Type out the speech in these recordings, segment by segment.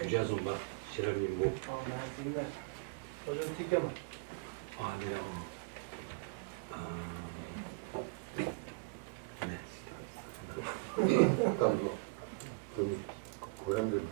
규자손바 실험님 뭐? 아니요. 네. 그럼 고향들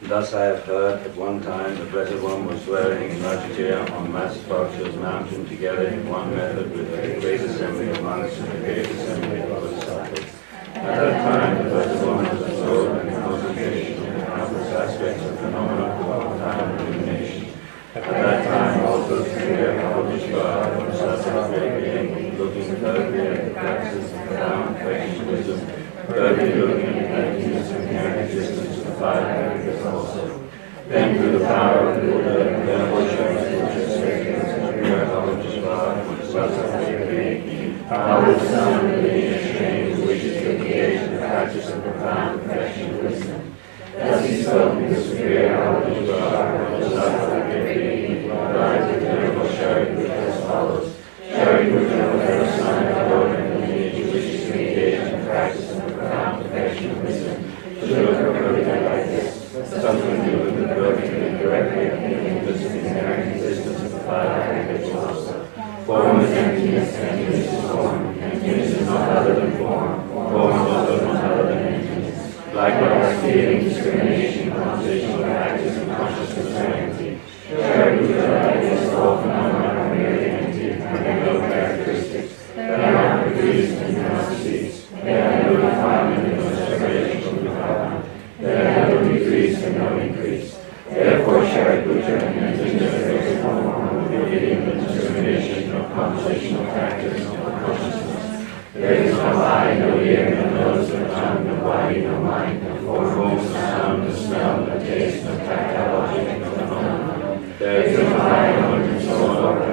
Thus I have heard at one time the Blessed One was dwelling in Rajagaya on Master mountain together in one method with a great assembly of monks and a great assembly of other disciples. At that time the Blessed One was absorbed in concentration on countless aspects of phenomena of time and illumination. At that time also the Spirit of God was such a great being, looking thirdly at the practices of profound perfection wisdom, thirdly looking at the emptiness of inherent existence of the five aggregates also. Then through the power of the Buddha, then worship which is sacred, the Spirit of God was such a great being, how would the Son of the exchange wishes to engage in the practice of profound perfection and wisdom. Thus he spoke in the Spirit of God was such a great being, rise with venerable Shariputra as follows. Shariputra was the son of the Lord and lineage wishes to engage in the practice of profound perfection and wisdom. Should have heard it like this. Something to do with the broken and directly because of the inherent existence of the five aggregates also. Form is emptiness, emptiness is form. Emptiness is not other than form. Form is also not other than emptiness. Likewise, feeling, discrimination, compositional practice, and consciousness are empty. Shariputra, like this, all phenomena are merely empty, having no characteristics. They are not produced and do not cease. They have no defilement and no separation from defilement. They have no decrease and no increase. Therefore, Shariputra and emptiness is a form of the idiom and discrimination of compositional practice of consciousness. There is no eye, no ear, no nose, no tongue, no body, no mind, no form, no sound, no smell, no taste, no tactile object, no phenomenon. There is no eye, no soul,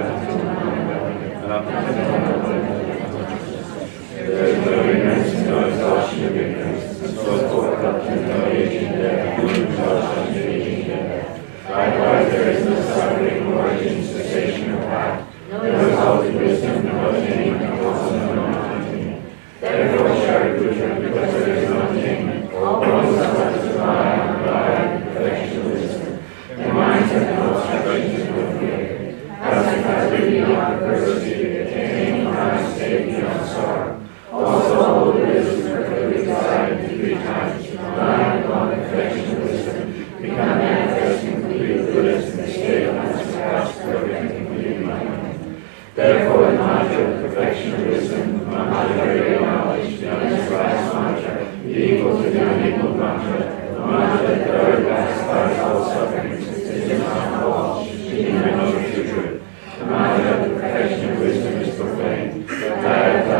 third pacifies all sufferings, is not false, she may know the true truth. The mind of perfection and wisdom is profaned. Gayata,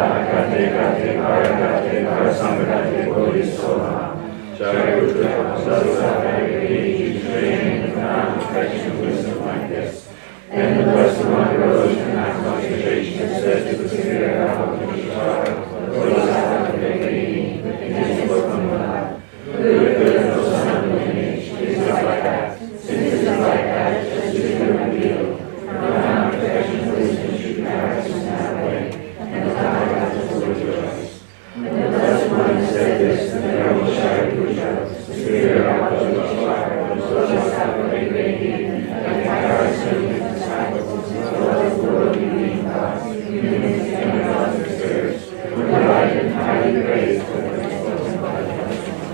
Gate, Gate, Karagate, Karasamagate, Bodhisoha. Shariputra, Sasa, Gate, trained in the perfection and wisdom like this. And the Blessed One rose in that concentration and said to the Spirit of Bodhisattva, Bodhisattva, in his book on the life, there is no son of lineage, it is not like that. Since it is like that, just as it is revealed, the perfection and wisdom should be practiced in that way, and the Tathagata will rejoice. When the Blessed One said this, the venerable Shariputra, the Spirit of Bodhisattva, Bodhisattva, and comparison with the disciples, was the world leading thoughts, humans and other spirits, were delighted and highly praised for their spoken by the Blessed One.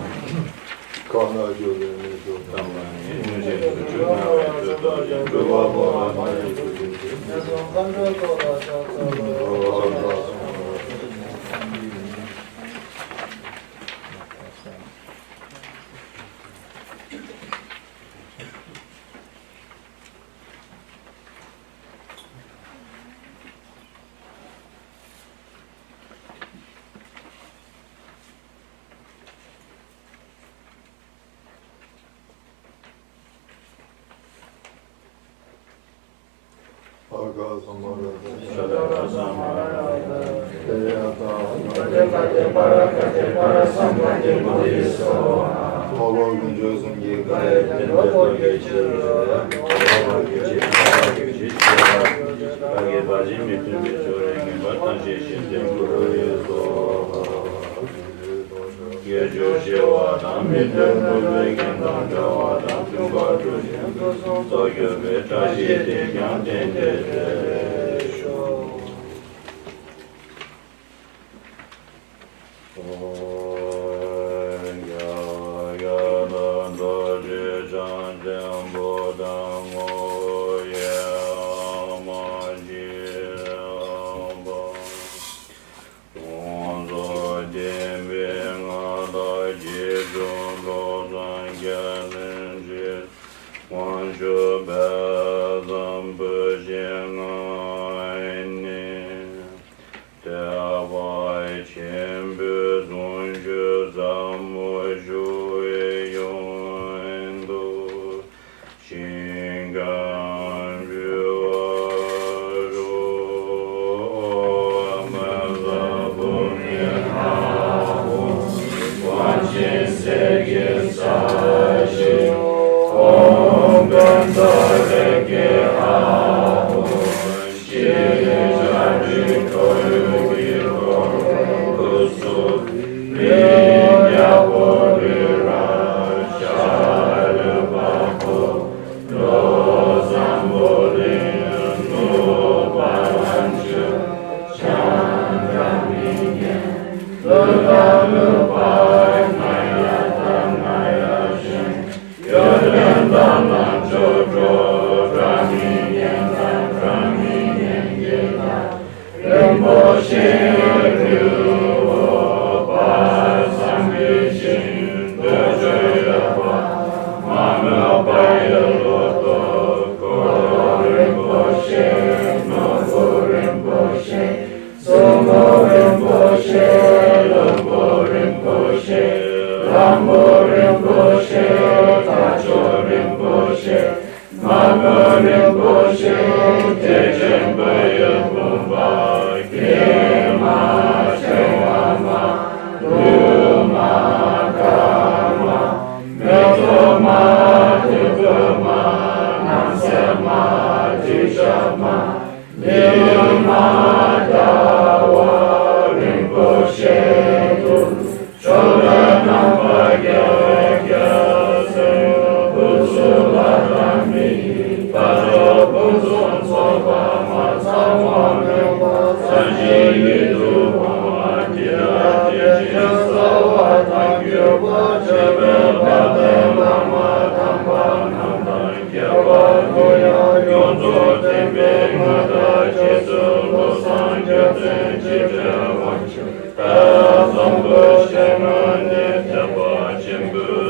Chimbu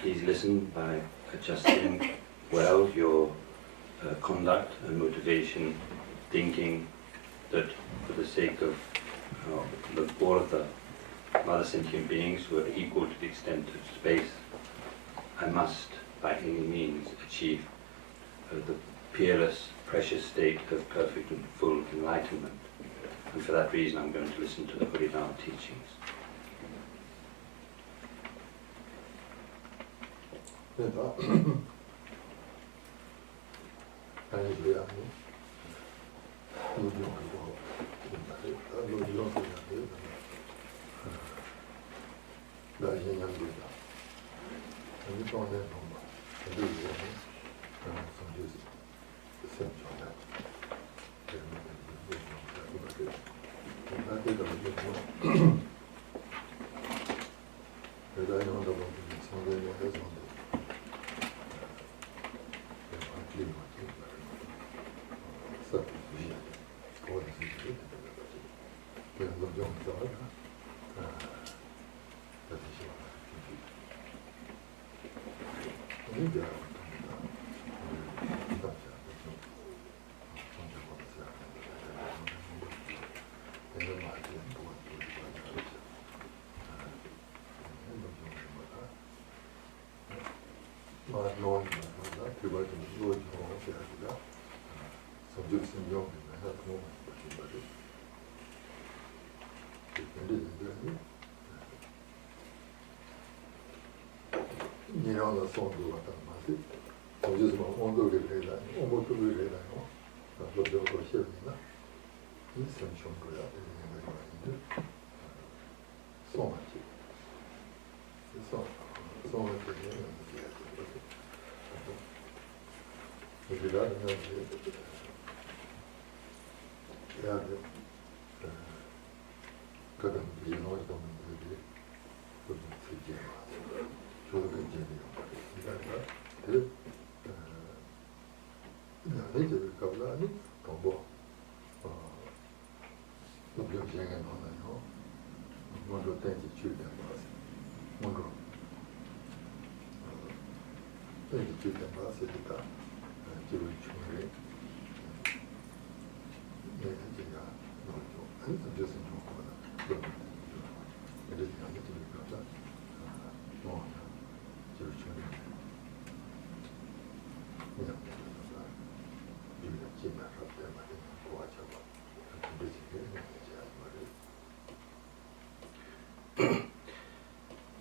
Please listen by adjusting well your conduct and motivation, thinking that for the sake of all of the other sentient beings who are equal to the extent of space, I must by any means achieve the peerless, precious state of perfect and full enlightenment. And for that reason I'm going to listen to the Buddha teachings.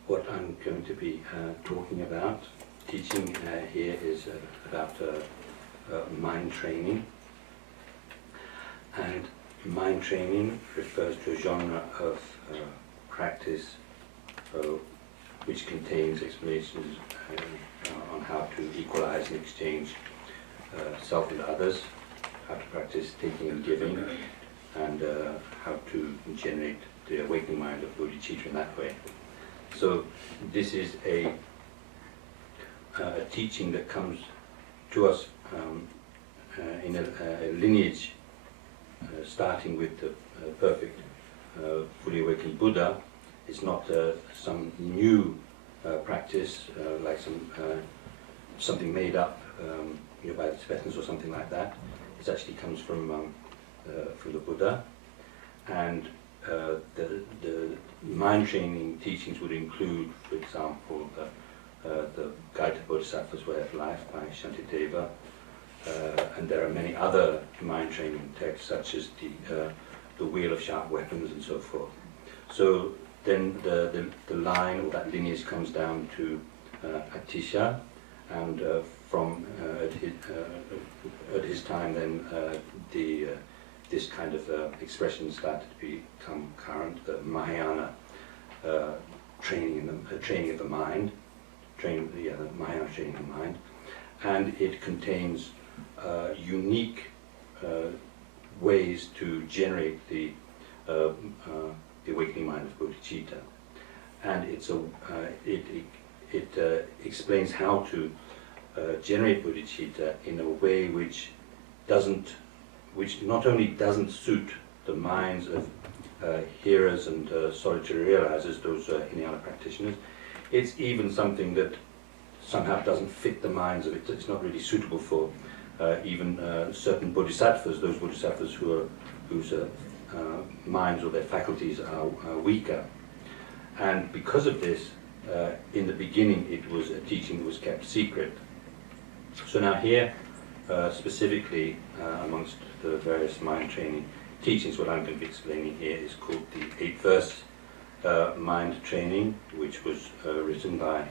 What I'm going to be talking about, teaching here is about mind training. And mind training refers to a genre of practice which contains explanations on how to equalize and exchange self and others, how to practice taking and giving, and how to generate the awakening mind of bodhicitta in that way. So this is a teaching that comes to us in a lineage starting with the perfect fully awakened Buddha. It's not some new practice like something made up by the Tibetans or something like that. It actually comes from the Buddha, and the mind training teachings would include, for example, the Guide to Bodhisattva's Way of Life by Shantideva, and there are many other mind training texts such as the Wheel of Sharp Weapons and so forth. So then the line or that lineage comes down to Atisha, and from at his time then this kind of expression started to become current, the Mahayana training of the mind, the Mahayana training of the mind, and it contains unique ways to generate the awakening mind of bodhicitta, and it explains how to generate bodhicitta in a way which not only doesn't suit the minds of hearers and solitary realizers, those Hinayana practitioners. It's even something that somehow doesn't fit the minds of it. It's not really suitable for even certain bodhisattvas, those bodhisattvas whose minds or their faculties are weaker. And because of this, in the beginning it was a teaching that was kept secret. So now here, specifically amongst the various mind training teachings, what I'm going to be explaining here is called the 8-verse mind training, which was written by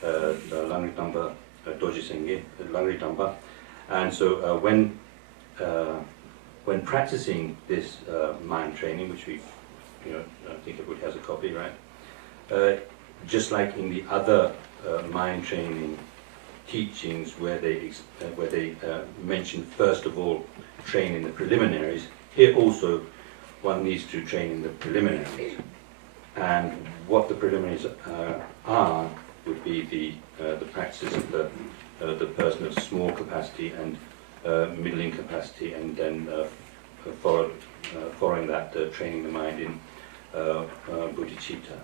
the Langritamba Doji Senge, Langritamba. And so when practicing this mind training, which we've, I think everybody has a copy, right? Just like in the other mind training teachings where they mention first of all train in the preliminaries, here also one needs to train in the preliminaries. And what the preliminaries are would be the practices of the person of small capacity and middling capacity, and then following that, training the mind in bodhicitta.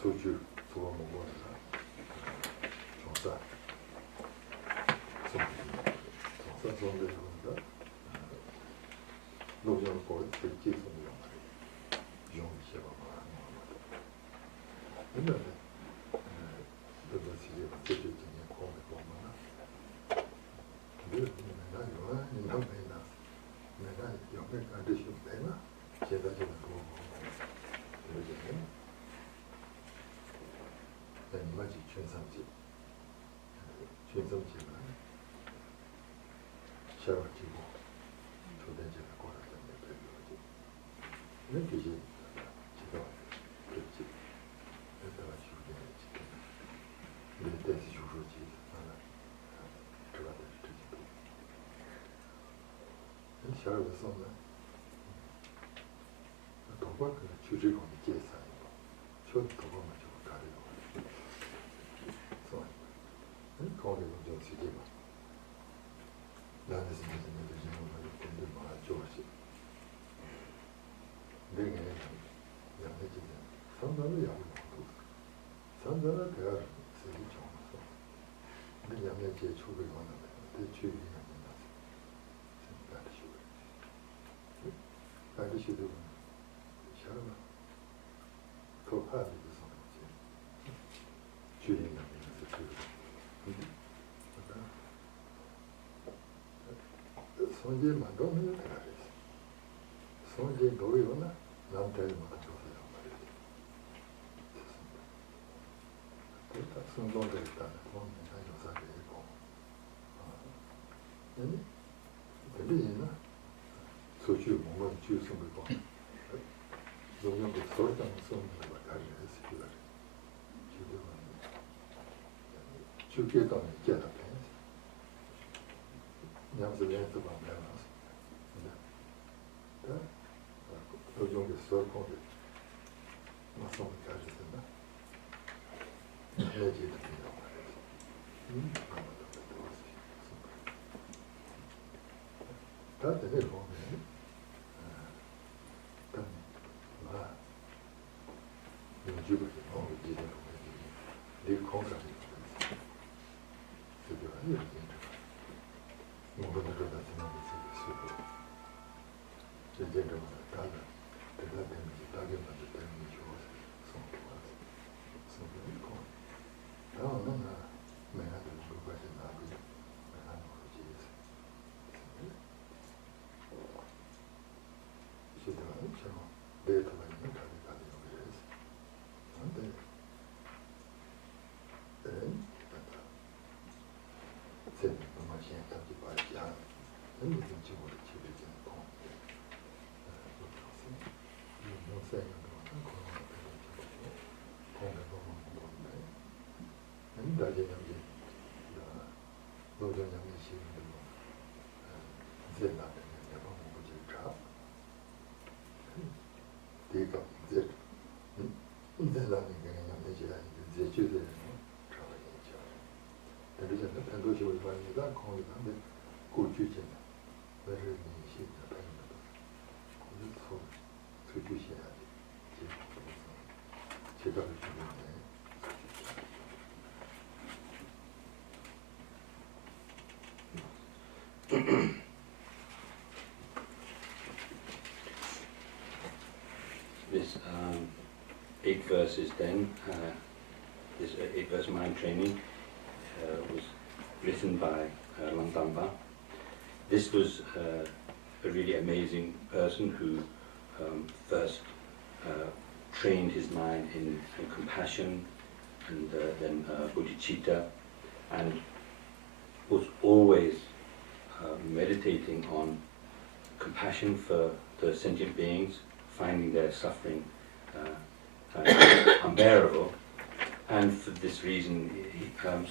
소주 소금 먹어서 정사 정사 정대 정사 노정 거의 백지 성경 용시가 근데 그것이 어떻게 되냐 거기 보면 근데 내가 이거 내가 옆에 가듯이 되나 제가 좀 보고 그러지 이마지 춘삼지 춘삼지는 샤워지고 초대제가 걸었던데 별로지 근데 이제 제가 그랬지 내가 죽여야지 내 때에서 죽어지 하나 들어가다 죽지 샤워를 썼나 도박 그 주제가 제사인 거 저 도박만 좀 가리고 거기는 좀 쓰지마. 나는 무슨 일이 근데 뭐 좋지. 내가 양해지네. 상담을 양해하고 상담을 대화 쓰기 좋아서. 근데 양해제 초를 원하는데 대출이 안 나서. 가르치도 샤마 더 하기도 성지. 주인은 손질 만들면 되겠어. 손질 노이거나 남자의 모든 조사를 말이지. 그러니까 순종도 일단은 보면 요사를 있고. 근데 얘는 소주 뭔가 주스를 거. 농협도 설탕 쓰는 걸 가르쳐서 그래. 주교도 있잖아. 냠슬렌스 방면에서 근데 요즘에 수업하는데 마성을 가르쳤나? 내지도 된다고 말이지. 다 되네 보면 일단 막 요즘에 너무 기대로 네 공사를 그게 아니야. 모든 것을 다 생각해서 쓰고 이제는 다른 대단히 다게 만들 때문에 좋아서 성공하고 성공했고 다음은 내가 들 그것이 나고 내가 모르지 시대는 저 데이터가 있는 가게 그래서 근데 마시에 답이 말지 않아. 무슨 집으로 집에 지내고. 영생은 그런 거 공부를 보는데. 나중에 여기 노정 양이 시험도 이제 나중에 내가 공부를 자. 네가 이제 나중에 그냥 이제 주제는 그래서 편도식을 받는다 거기다 근데 고주잖아. 왜를 인식을 하는 거죠. 그래서 수주셔야지. 제가 주는데 This 8 verses then, this 8 verse mind training was written by Langdamba. This was a really amazing person who first trained his mind in compassion and then bodhicitta, and was always meditating on compassion for the sentient beings, finding their suffering unbearable. And for this reason, for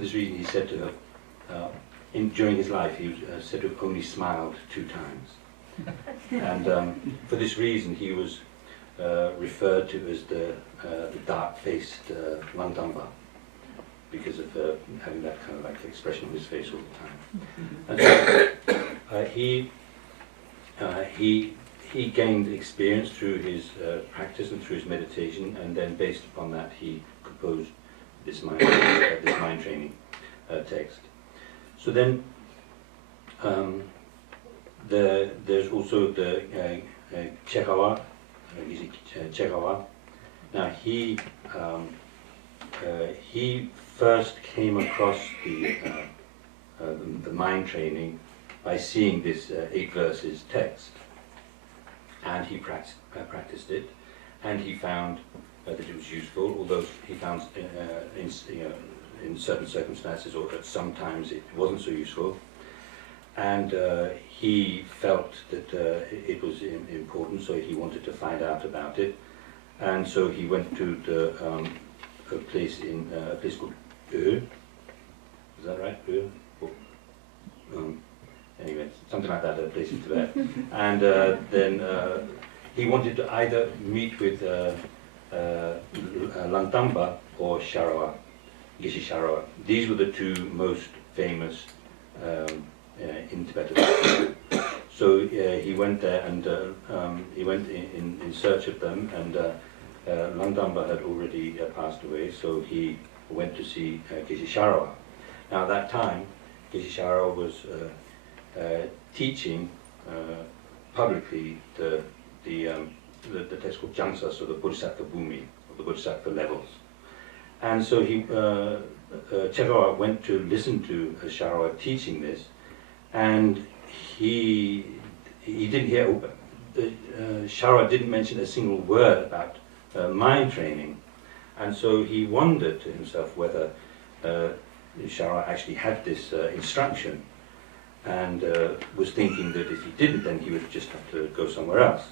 this reason, he said to have, during his life, he was said to have only smiled 2 times. And for this reason, he was referred to as the dark-faced Langdamba, because of having that kind of like expression on his face all the time. And so he he gained experience through his practice and through his meditation, and then based upon that he composed this mind training text. So then there's also the Chekawa. Now he first came across the mind training by seeing this 8 verses text, and he practiced it, and he found that it was useful, although he found in certain circumstances or at sometimes it wasn't so useful, and he felt that it was important, so he wanted to find out about it, and so he went to a place called Is that right? Anyway, something like that, a place in Tibet. And then he wanted to either meet with Lantamba or Sharawa, Geshe Sharawa. These were the 2 most famous in Tibet. So he went there, and he went in search of them, and Lantamba had already passed away, so he went to see Geshe Sharawa. Now at that time, Geshe Sharawa was teaching publicly the text called Jamsa, so the Bodhisattva Bhumi, or the Bodhisattva levels. And so Chekawa went to listen to Sharawa teaching this, and he didn't hear, Sharawa didn't mention a single word about mind training, and so he wondered to himself whether Sharawa actually had this instruction, and was thinking that if he didn't, then he would just have to go somewhere else.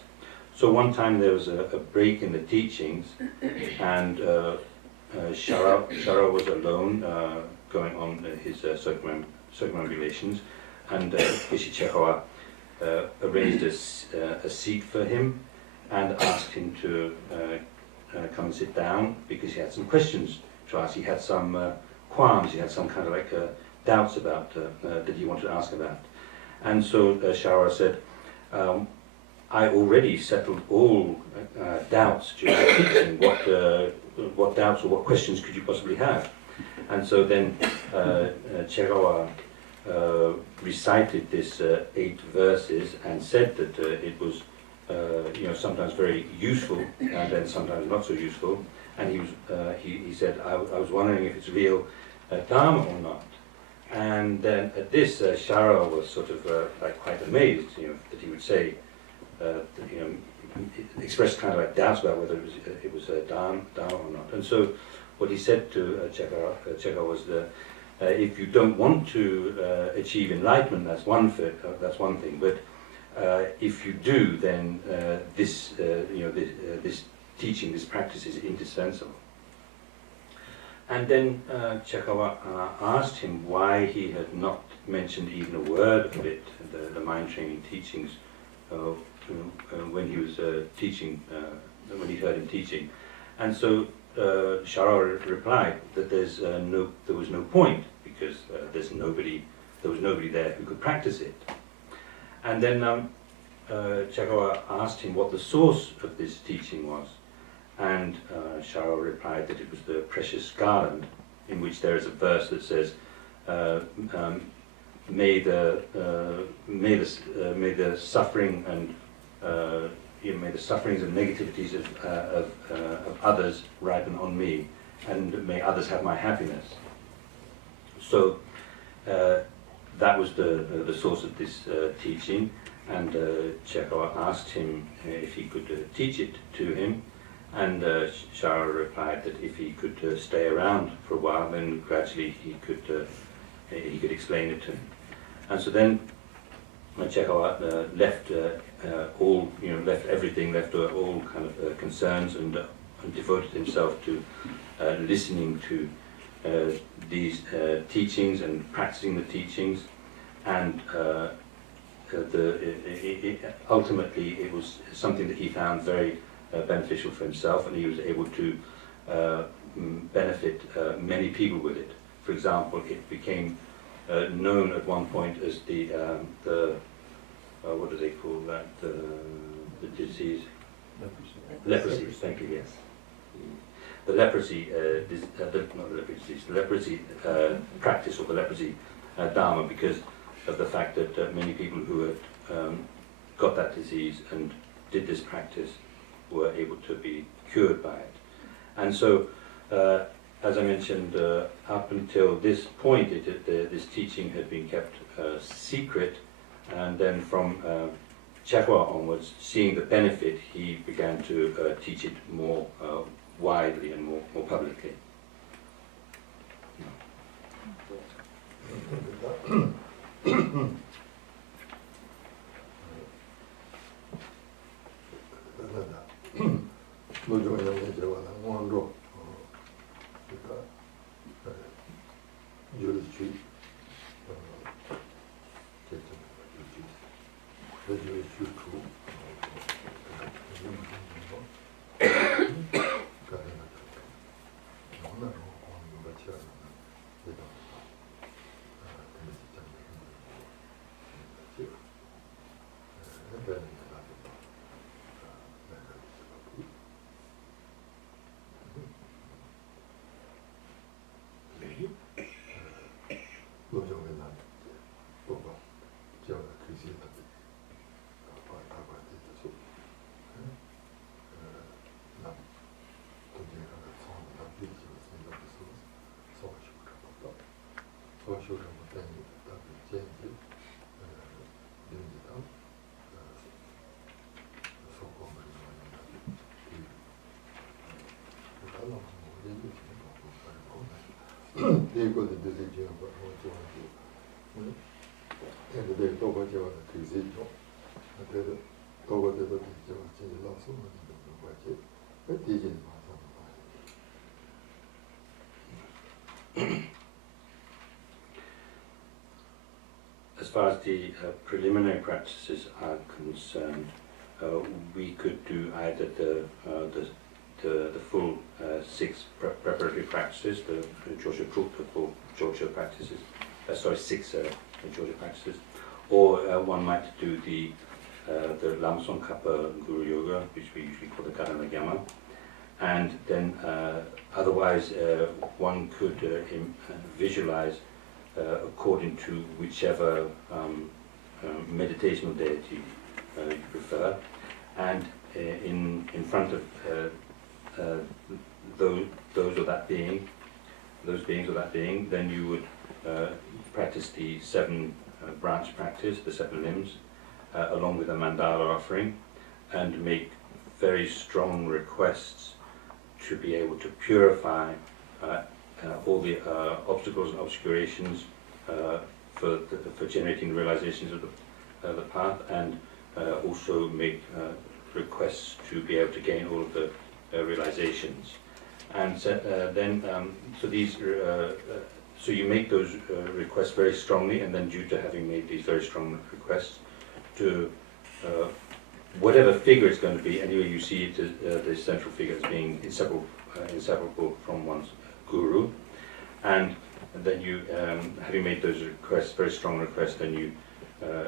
So one time there was a break in the teachings, and Sharawa was alone going on his circumambulations, and Geshe Chekawa arranged a seat for him and asked him to come and sit down, because he had some questions to ask. He had some qualms, he had some kind of like doubts about that he wanted to ask about. And so Sharawa said, I already settled all doubts during the teaching. What doubts or what questions could you possibly have? And so then Chekawa recited this 8 verses and said that it was sometimes very useful and then sometimes not so useful. And he said, I was wondering if it's real Dharma or not. And then at this, Sharawa was sort of like quite amazed, that he would say, expressed kind of like doubts about whether it was Dharma or not. And so what he said to Chekawa was that if you don't want to achieve enlightenment, that's one thing. But if you do, then this teaching, this practice is indispensable. And then Chekawa asked him why he had not mentioned even a word of it, the mind training teachings, when he was teaching, when he heard him teaching. And so Sharawa replied that there was no point, because there was nobody there who could practice it. And then Chekawa asked him what the source of this teaching was, and Sharawa replied that it was the precious garland, in which there is a verse that says, may the suffering and may the sufferings and negativities of others ripen on me, and may others have my happiness. So that was the source of this teaching, and Chekawa asked him if he could teach it to him, and Sharawa replied that if he could stay around for a while, then gradually he could explain it to him. And so then Chekawa left everything, left all kind of concerns, and devoted himself to listening to these teachings and practicing the teachings, and ultimately it was something that he found very beneficial for himself, and he was able to benefit many people with it. For example, it became known at one point as the what do they call that? the disease. Leprosy, thank you, yes. The leprosy, not the leprosy disease, the leprosy practice, or the leprosy dharma, because of the fact that many people who had got that disease and did this practice were able to be cured by it. And so, as I mentioned, up until this point, this teaching had been kept secret, and then from Chehua onwards, seeing the benefit, he began to teach it more widely and more publicly. As far as the preliminary practices are concerned, we could do either the full 6 preparatory practices, the Josha Pruk, the full Josha practices, 6 Josha practices, or one might do the Lamsong Kappa Guru Yoga, which we usually call the Karana Gyama, and then otherwise one could visualize according to whichever meditational deity you prefer, and in front of those or that being, those beings or that being, then you would practice the 7 branch practice, the 7 limbs, along with a mandala offering, and make very strong requests to be able to purify all the obstacles and obscurations for generating realizations of the path, and also make requests to be able to gain all of the realizations. And so you make those requests very strongly, and then due to having made these very strong requests to whatever figure it's going to be, anyway you see it, the central figure as being inseparable from one's guru, and then you, having made those requests, very strong requests, then you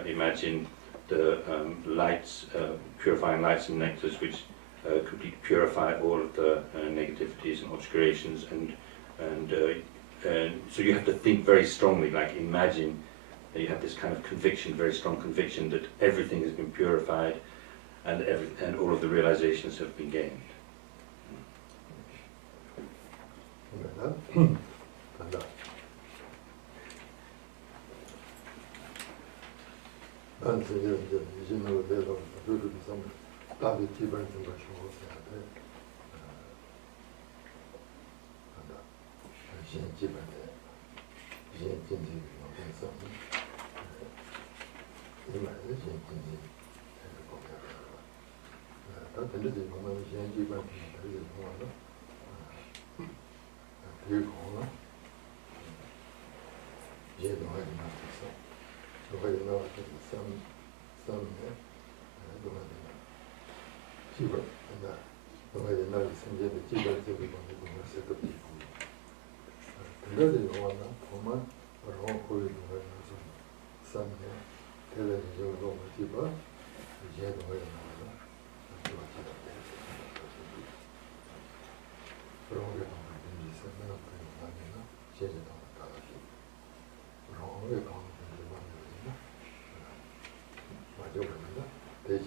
imagine the lights, purifying lights and nectars, which completely purify all of the negativities and obscurations, and so you have to think very strongly, like imagine that you have this kind of conviction, very strong conviction that everything has been purified and all of the realizations have been gained.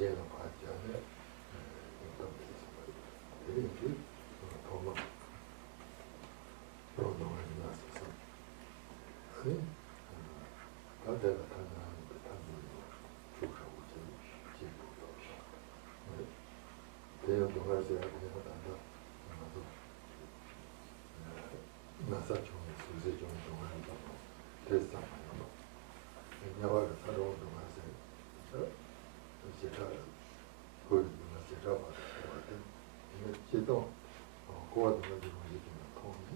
见了话讲呢，到底什么？这个就头嘛，不懂还是那是什么？哎，他在他那他们出手就接触到了，这样懂还是要这样谈的，那都，那啥种熟悉种懂还是怎么？这是什么样的？人家话是他种懂还是？写他，或者那写他把我的，因为激动，或者那就容易就能通的，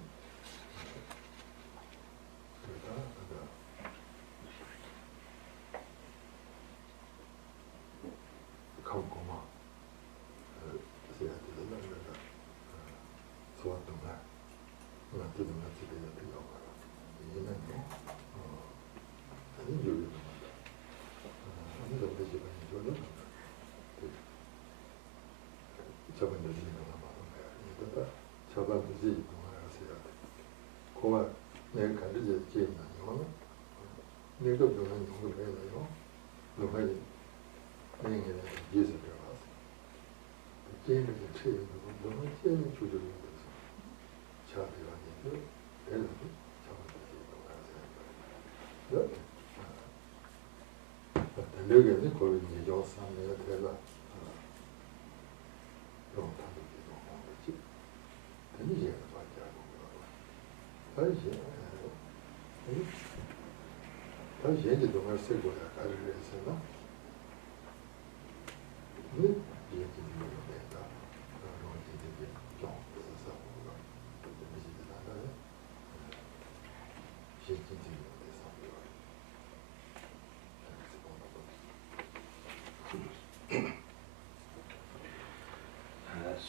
所以他那个看过嘛，写的那个，说懂了，那这种呢，这个也比较快了，因为呢，很有用的，你怎么这些东西就那个？저번 요즘에 너무 많은데 이거다 저번 무지 동화가 써야 돼. 고마 내가 가르쳐 주는 거 내가 보는 용어를 해요. 너무 내가 예수 들어가서 게임을 chơi 너무 게임 조절이 돼서 자기가 이제 애들 저번 무지 동화가 써야 돼. 근데 여기는 거의 이제 요상에 대해서 이제 다시 이제 동안 쓰고 가르를 했으나 네 이제 지금 된다 그런 이제 좀 써서 이제 나가요 이제 지금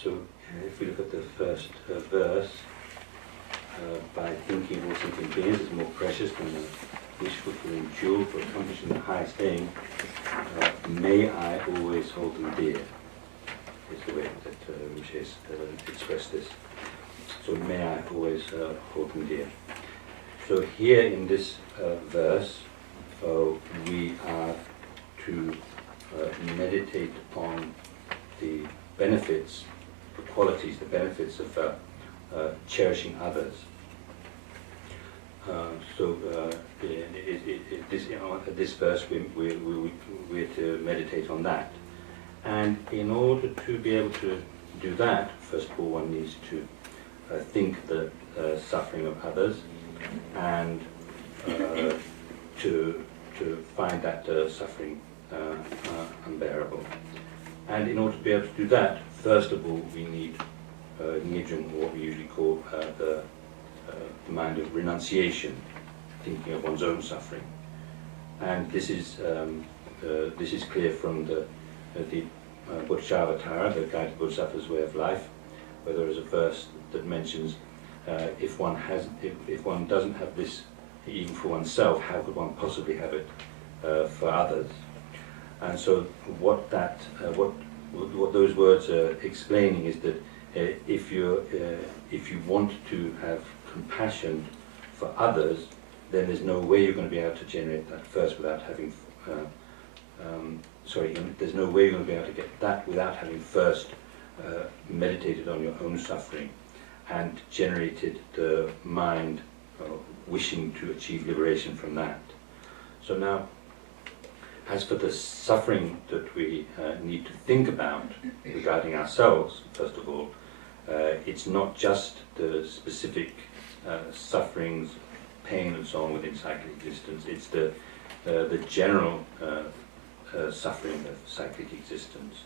So if we look at the first verse, by thinking all sentient beings is more precious than a wish fulfilling jewel for accomplishing the highest aim, may I always hold them dear, is the way that Rinpoche expressed this. So may I always hold them dear. So here in this verse, we are to meditate on the benefits, the qualities, the benefits of cherishing others. This verse, we're to meditate on that. And in order to be able to do that, first of all, one needs to think the suffering of others and to find that suffering unbearable. And in order to be able to do that, first of all, we need nidrum, what we usually call the mind of renunciation, thinking of one's own suffering. And this is clear from the Bodhisattva, the guided Bodhisattva's way of life, where there is a verse that mentions if one doesn't have this even for oneself, how could one possibly have it for others? And so what those words are explaining is that if you want to have compassion for others, then there's no way you're going to be able to generate that first without having there's no way you're going to be able to get that without having first meditated on your own suffering and generated the mind wishing to achieve liberation from that. So now, as for the suffering that we need to think about regarding ourselves, first of all, it's not just the specific sufferings, pain and so on within cyclic existence, it's the general suffering of cyclic existence.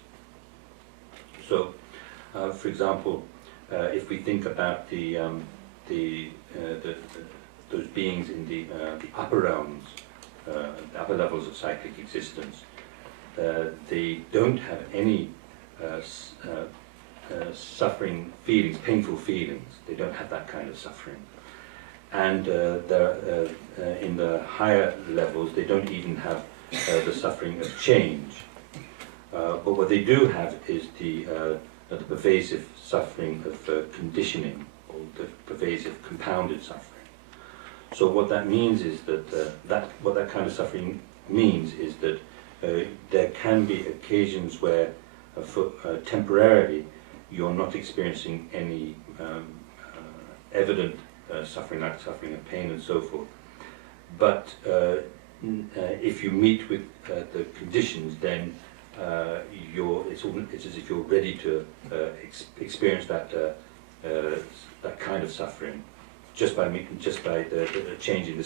So, for example, if we think about those beings in the upper realms, the upper levels of cyclic existence, they don't have any suffering feelings, painful feelings. They don't have that kind of suffering. And in the higher levels, they don't even have the suffering of change. But what they do have is the pervasive suffering of conditioning, or the pervasive compounded suffering. So what that means is that what that kind of suffering means is that there can be occasions where temporarily you're not experiencing any evident suffering, like suffering and pain and so forth. But if you meet with the conditions, then it's as if you're ready to experience that kind of suffering just by the change in the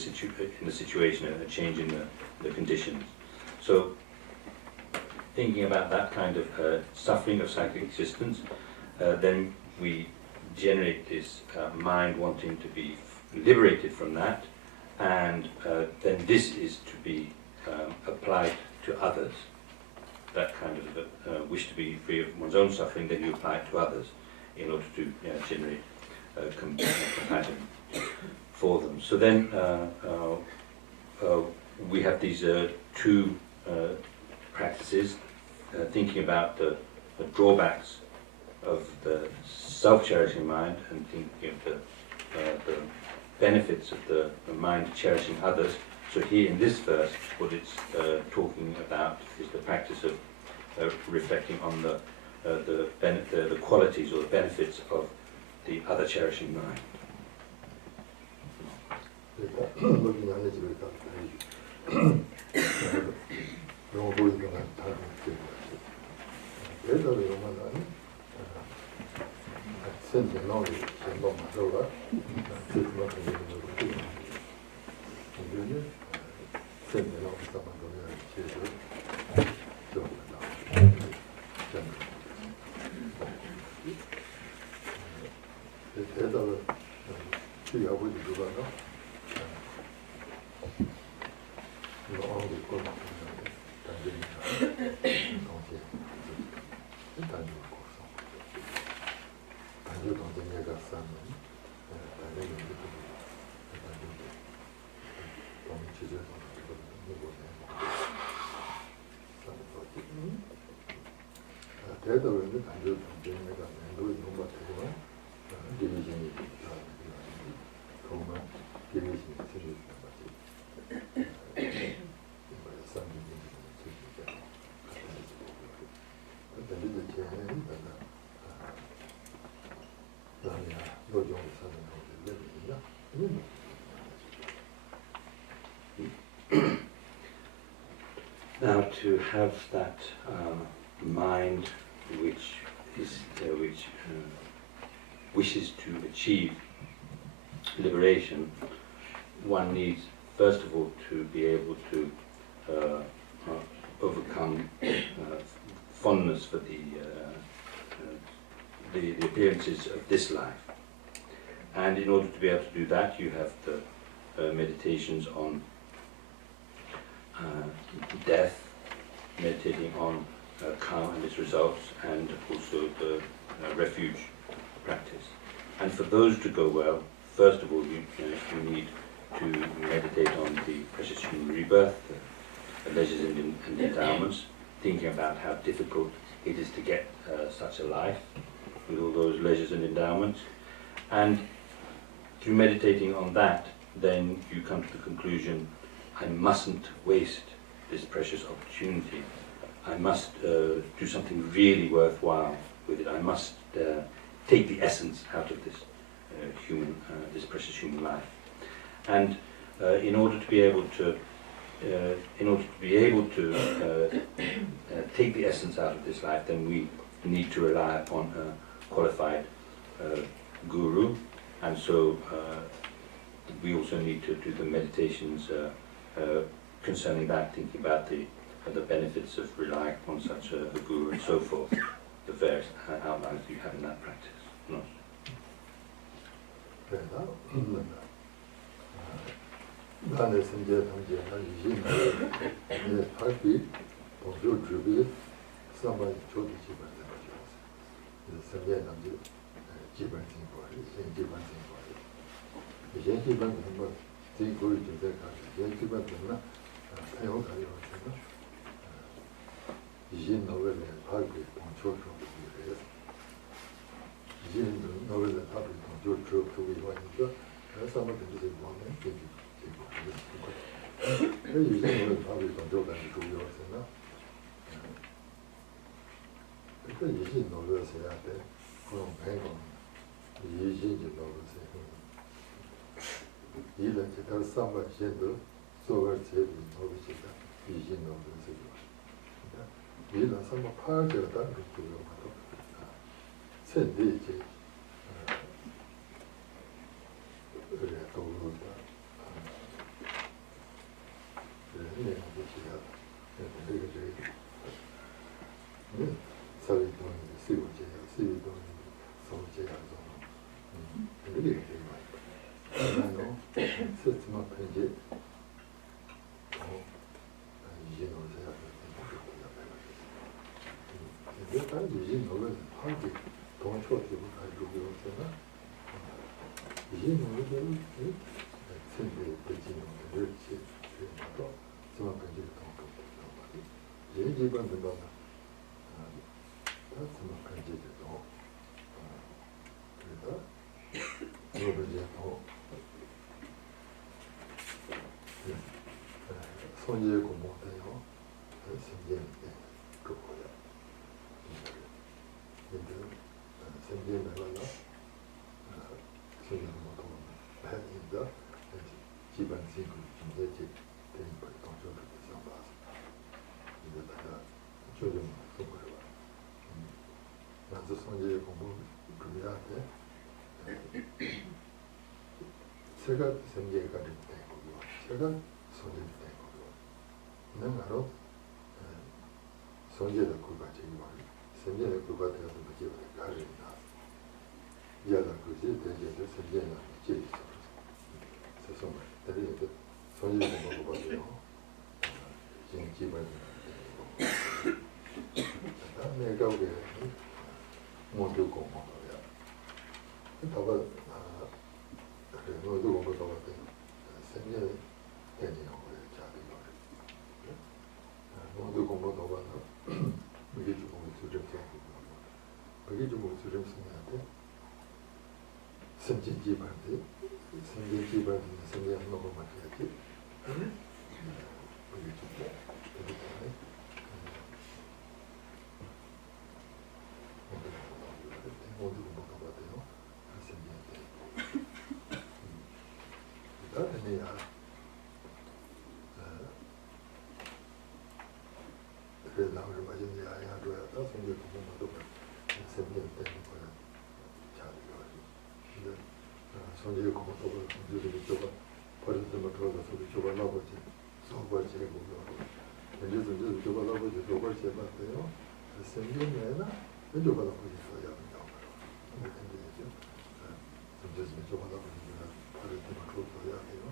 situation and a change in the conditions. So thinking about that kind of suffering of cyclic existence, then we generate this mind wanting to be liberated from that, and then this is to be applied to others. That kind of wish to be free of one's own suffering, then you apply it to others in order to generate compassion for them. So then we have these two practices, thinking about the drawbacks of the self-cherishing mind and thinking of the benefits of the mind cherishing others. So here in this verse, what it's talking about is the practice of reflecting on the qualities or the benefits of the other cherishing mind. looking at it with that no going to have time to get a little man send the knowledge and not my over send the knowledge someone 대답을 취하고 있는 이거 어디 있고 단계니까 단계를 고서 단계 동생애가 쌓는 단계를 너무 지저서 대답을 했는데 단계 동생애가 맹도에 너무 같아서 디비전이 정말 디비전이 틀릴 수 있는 거지. 쌍둥이 틀리자. 근데 이제 걔는 나야 요즘 사는 거를 내리냐? Now to have that mind which wishes to achieve liberation, one needs first of all to be able to overcome fondness for the appearances of this life. And in order to be able to do that, you have the meditations on death, meditating on karma and its results, and also the refuge practice. And for those to go well, first of all, you need to meditate on the precious human rebirth, the leisures and endowments, thinking about how difficult it is to get such a life with all those leisures and endowments. And through meditating on that, then you come to the conclusion, I mustn't waste this precious opportunity. I must do something really worthwhile with it. I must take the essence out of this this precious human life. And in order to be able to take the essence out of this life, then we need to rely upon a qualified guru, and so we also need to do the meditations concerning that, thinking about the benefits of relying upon such a guru and so forth, the various outlines you have in that practice. No. 나는 선제 당제나 이신의 내 발비 동조 주비 상반 조디 기반 생각이었어. 선제 당제 기반 생각이 기반 생각이. 이제 기반 생각 대고를 주제가 이제 기반 되나 태용 가려서나 이신 노벨의 발비 동조 주비를 이신 노벨의 발비 동조 주비를 하니까 그래서 한번 이제 보면 이제 오늘 밥이 건조가 주요했으나 그 이신 노릇을 해야 돼. 그럼 배고 이신이 노릇을 해. 이런 기타 삼바 신도 소가 제일 노릇이다. 이신 노릇을 해. 이런 삼바 파악을 다 그렇고요. 센디지 그래 도루다. 그래 이것이야. 그게 제일 사회도 시우제야 시우도 소제야도 이게 되게 많이 나요. 세트만 편지 이제 노래야 이게 다 이제 노래 하기 동초기로 가지고 있잖아. 이제 노래를 생대 되지는 그렇지. 그래도 저만 편지를 동포 이제 집안도 봐. 다스마 간제도 그래서 노르제도 손제 공모대요 생계인데 그거야 근데 생계면은 생계모도 해인다 기반 생각 준비지 된 동조를想法 이제 다가 조정 속으로 나도 손제 공부 그래야돼. 제가 생계가 된 거고요. 제가 손제 된 거고요. 내가로 손제의 그가 지금 생계의 그가 되어서 그게 가르나. 야다 그지 대제도 생계는 제일 있어. 세상에 대리도 손제 공부 받아요. 지금 기반이 내가 우리 모두 공부하야. 다가 그래 모두 공부하고 생계 되는 거예요. 자기가. 모두 공부하고 이게 좀 수렴성. 이게 좀 수렴성한테 생계 기반이 생계 기반이 생계 한 번만 해야지. 이게 좀 모두 공부하거든요. 생계인데. 다음에야 그래 나를 맞은 야야로야 다 생계 공부도 생계 되는 거야. 잘 이거. 근데 생계 공부도 이제 저거 버릇들만 들어서 저거 나버지 소버지 공부하고. 이제 저거 나버지 저거 제발요. 생계면은 저거 나버지 써야 된다. 근데 이제 저거 나버지 버릇들만 들어서야 해요.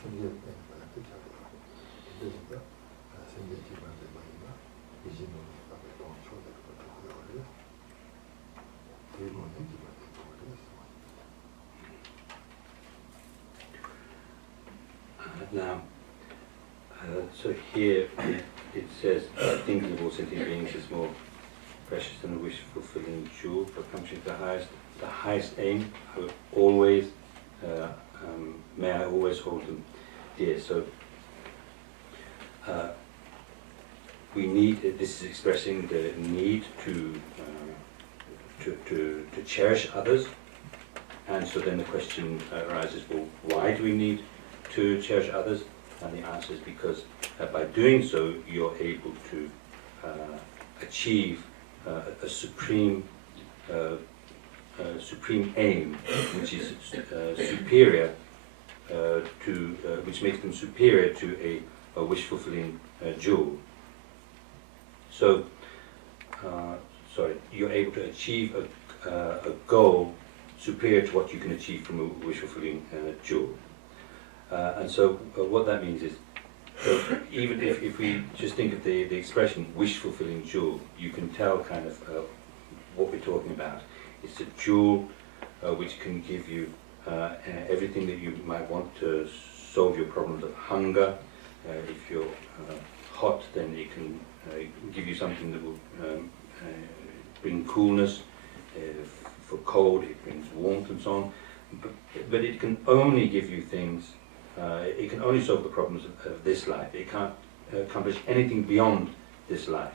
생계 때문에 그렇게 하고. 그러니까 생계 기반에 말이나 이진으로 나가 또 초대를 하고요. 그리고 기반에 Now, so here it says thinking of all sentient beings is more precious than a wish-fulfilling jewel, for accomplishing the highest aim. I would always, may I always hold them dear. So we need. This is expressing the need to cherish others, and so then the question arises: well, why do we need to cherish others? And the answer is because by doing so, you're able to achieve a supreme aim, which is superior to, which makes them superior to a wish-fulfilling jewel. So, you're able to achieve a goal superior to what you can achieve from a wish-fulfilling jewel. And so what that means is, so even if we just think of the expression wish-fulfilling jewel, you can tell kind of what we're talking about. It's a jewel which can give you everything that you might want to solve your problems of hunger. If you're hot, then it can give you something that will bring coolness. For cold, it brings warmth and so on. But it can only give you things. It can only solve the problems of this life. It can't accomplish anything beyond this life.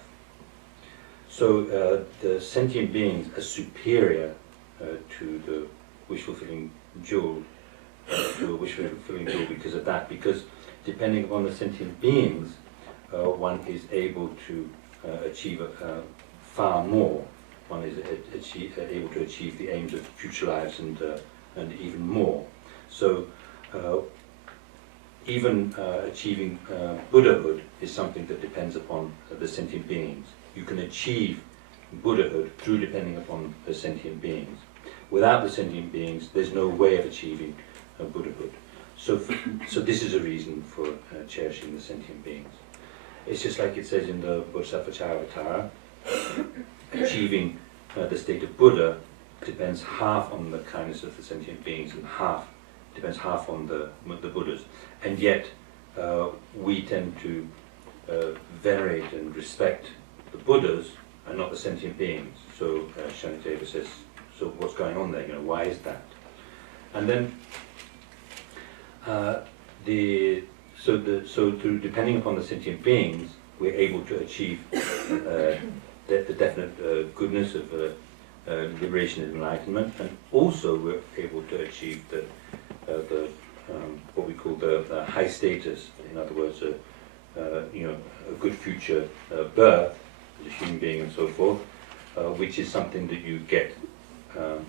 So the sentient beings are superior to the wish-fulfilling jewel, to a wish-fulfilling jewel because of that. Because depending upon the sentient beings, one is able to achieve far more. One is able to achieve the aims of future lives and even more. So even achieving Buddhahood is something that depends upon the sentient beings. You can achieve Buddhahood through depending upon the sentient beings. Without the sentient beings, there's no way of achieving Buddhahood. So this is a reason for cherishing the sentient beings. It's just like it says in the Bodhisattva Charyavatara, achieving the state of Buddha depends half on the kindness of the sentient beings and depends half on the Buddhas. And yet we tend to venerate and respect the Buddhas and not the sentient beings. So Shaniteva says, so what's going on there? Why is that? And then so through depending upon the sentient beings, we're able to achieve the definite goodness of liberation and enlightenment, and also we're able to achieve the what we call the high status. In other words, a good future birth as a human being and so forth, which is something that you get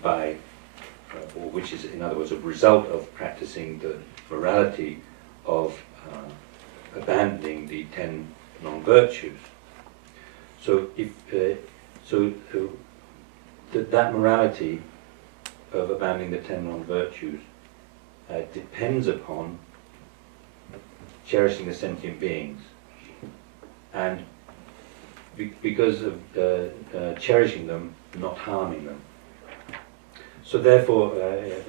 by, or which is, in other words, a result of practicing the morality of abandoning the 10 non-virtues. So if that morality of abandoning the 10 non-virtues depends upon cherishing the sentient beings, and because of cherishing them, not harming them. So therefore,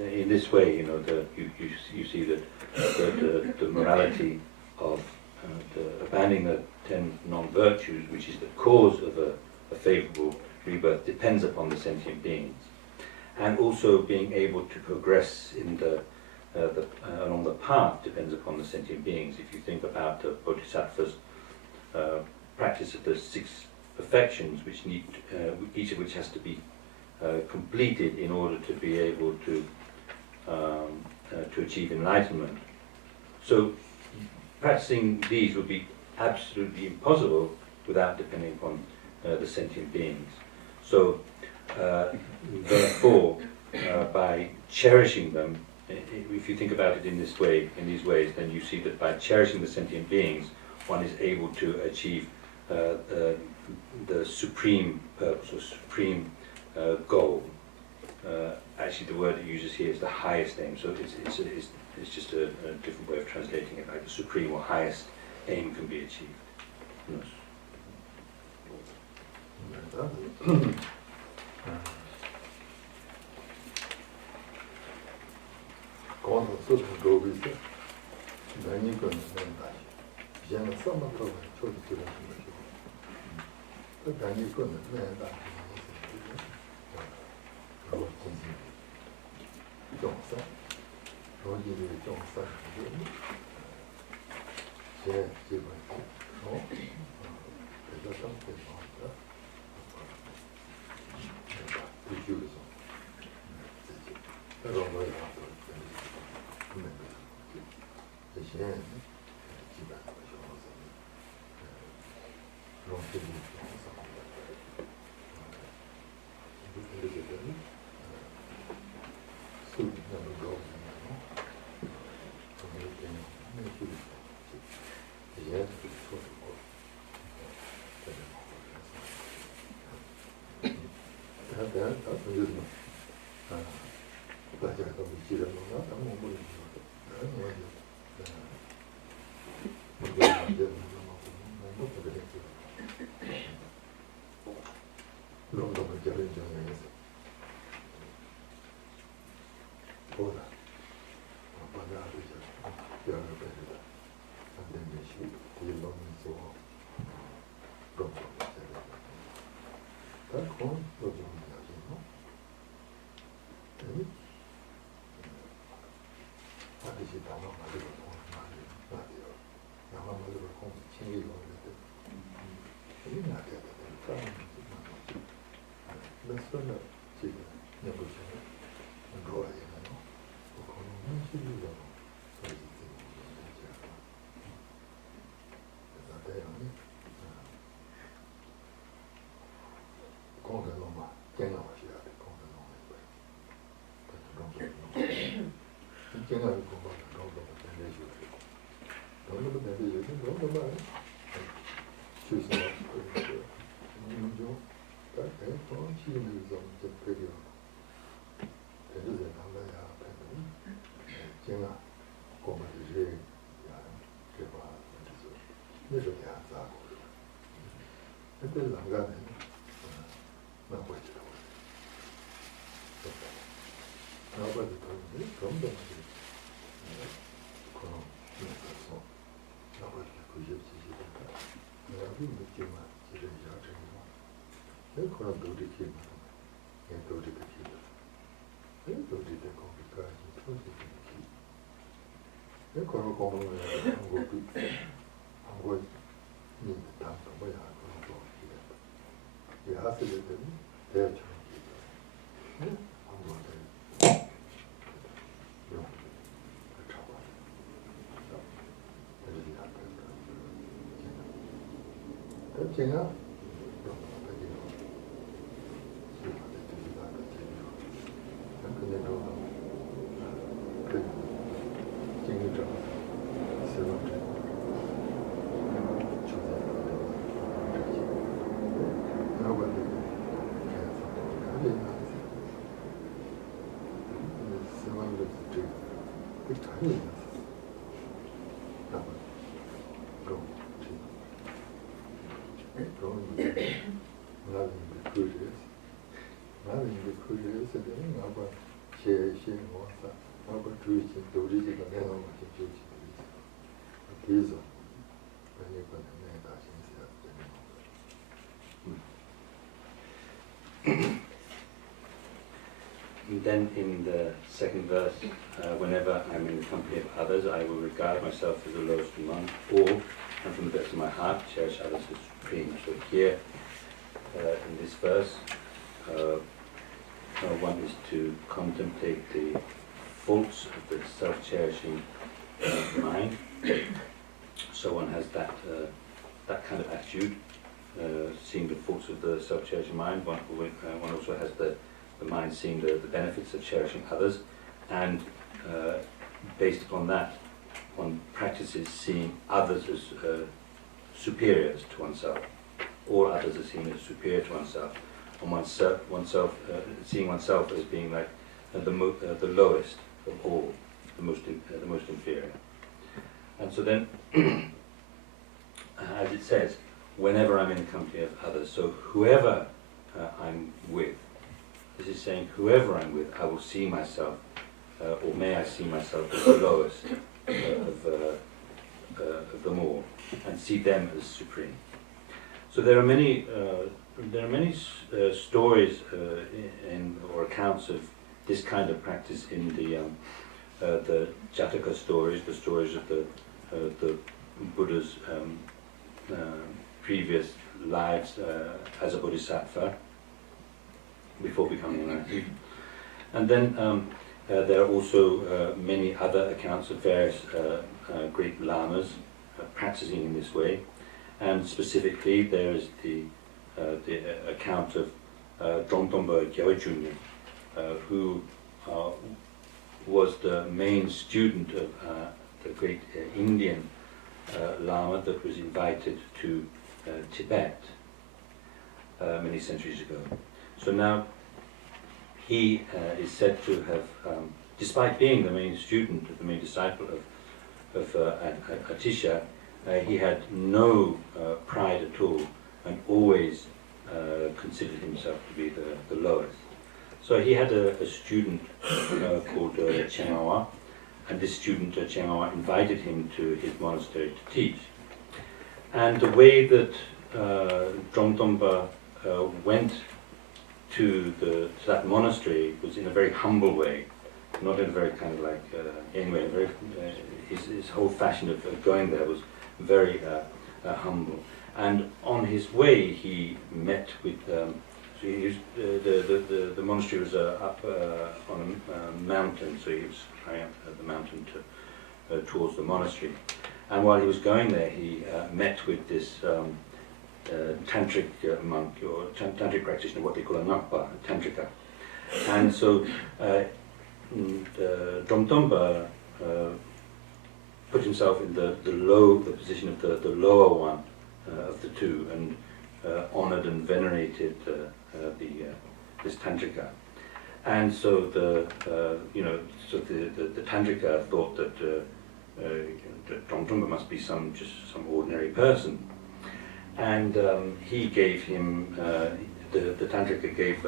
in this way, you see that the morality of abandoning the 10 non-virtues, which is the cause of a favourable rebirth, depends upon the sentient beings, and also being able to progress in along the path depends upon the sentient beings. If you think about the Bodhisattva's practice of the 6 perfections, which each of which has to be completed in order to be able to achieve enlightenment. So practicing these would be absolutely impossible without depending upon the sentient beings. So therefore, by cherishing them, if you think about it in these ways, then you see that by cherishing the sentient beings, one is able to achieve the supreme purpose or supreme goal. Actually, the word it uses here is the highest aim. So it's just a different way of translating it. Like the supreme or highest aim can be achieved. Yes. Dhamma 소나 지금 내보시면 로아이나요. 그거는 현실이죠. 대단히 공간로만 깨나와셔야 돼. 공간로만 깨나는 공간 로로가 내려줘야 돼. 로로가 내려줘야 돼. 로로가 주스가 그리고 문조 또 시민들 좀 되게 대주제 담당야 되는 제가 고마드리 야 제가 그래서 내가 야자고 근데 난가는 나 보이지도 나버도 그런데 그런 거 그럼 그래서 나버도 그집지지니까 내가 이 느낌만 이제 야자고 그런 도리기만 해 도리기만 도리대 거기까지 터지기 그런 공부를 한국이 담도 뭐야 그런 거 이 하스를 때는 대처럼 한국에 용 잡아 대리기 앞에서 제가 And then in the second verse, whenever I'm in the company of others, I will regard myself as the lowest among all, and from the depths of my heart cherish others as supreme. So here, in this verse, one is to contemplate the faults of the self-cherishing mind. So one has that kind of attitude, seeing the faults of the self-cherishing mind. One also has the mind seeing the benefits of cherishing others, and based upon that, one practices seeing others as superiors to oneself. All others are seen as superior to oneself, and seeing oneself as being like the lowest of all, the most inferior. And so then, as it says, whenever I'm in the company of others, so whoever I'm with, this is saying whoever I'm with, I will see myself, or may I see myself as the lowest of them all, and see them as supreme. So there are many stories or accounts of this kind of practice in the Jataka stories, the stories of the Buddha's previous lives as a bodhisattva before becoming enlightened. And then there are also many other accounts of various great lamas practicing in this way. And specifically, there is the account of Dromtompa Gyalchunyi, who was the main student of the great Indian Lama that was invited to Tibet many centuries ago. So now he is said to have, despite being the main student, the main disciple of Atisha, he had no pride at all, and always considered himself to be the lowest. So he had a student called Chemawa, and this student Chemawa invited him to his monastery to teach. And the way that Dromtompa went to that monastery was in a very humble way, not in a very kind of like, anyway, very, his whole fashion of going there was very humble. And on his way he met with So he used, the monastery was up on a mountain, so he was climbing up the mountain towards the monastery. And while he was going there, he met with this tantric monk or tantric practitioner, what they call a nakpa, a tantrika. And so Dromtompa put himself in the position of the lower one of the two, and honored and venerated this tantrika. And so the tantrika thought that Dromtompa must be some ordinary person, and he gave him the tantrika gave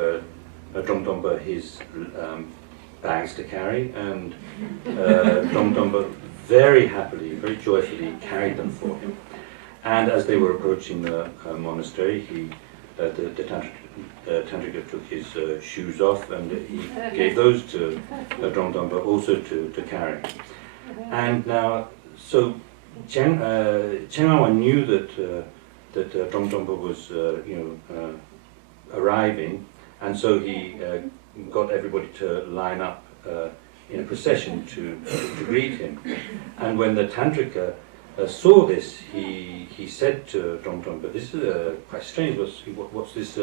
Dromtompa his bags to carry, and Dromtompa very happily, very joyfully carried them for him. And as they were approaching the monastery, the tantrika took his shoes off, and he gave those to Dromtompa also to carry. And now, so Chengawa knew that Dromtompa was arriving, and so he got everybody to line up in a procession to greet him. And when the tantrika saw this, he said to Dromtompa, "This is quite strange. What's this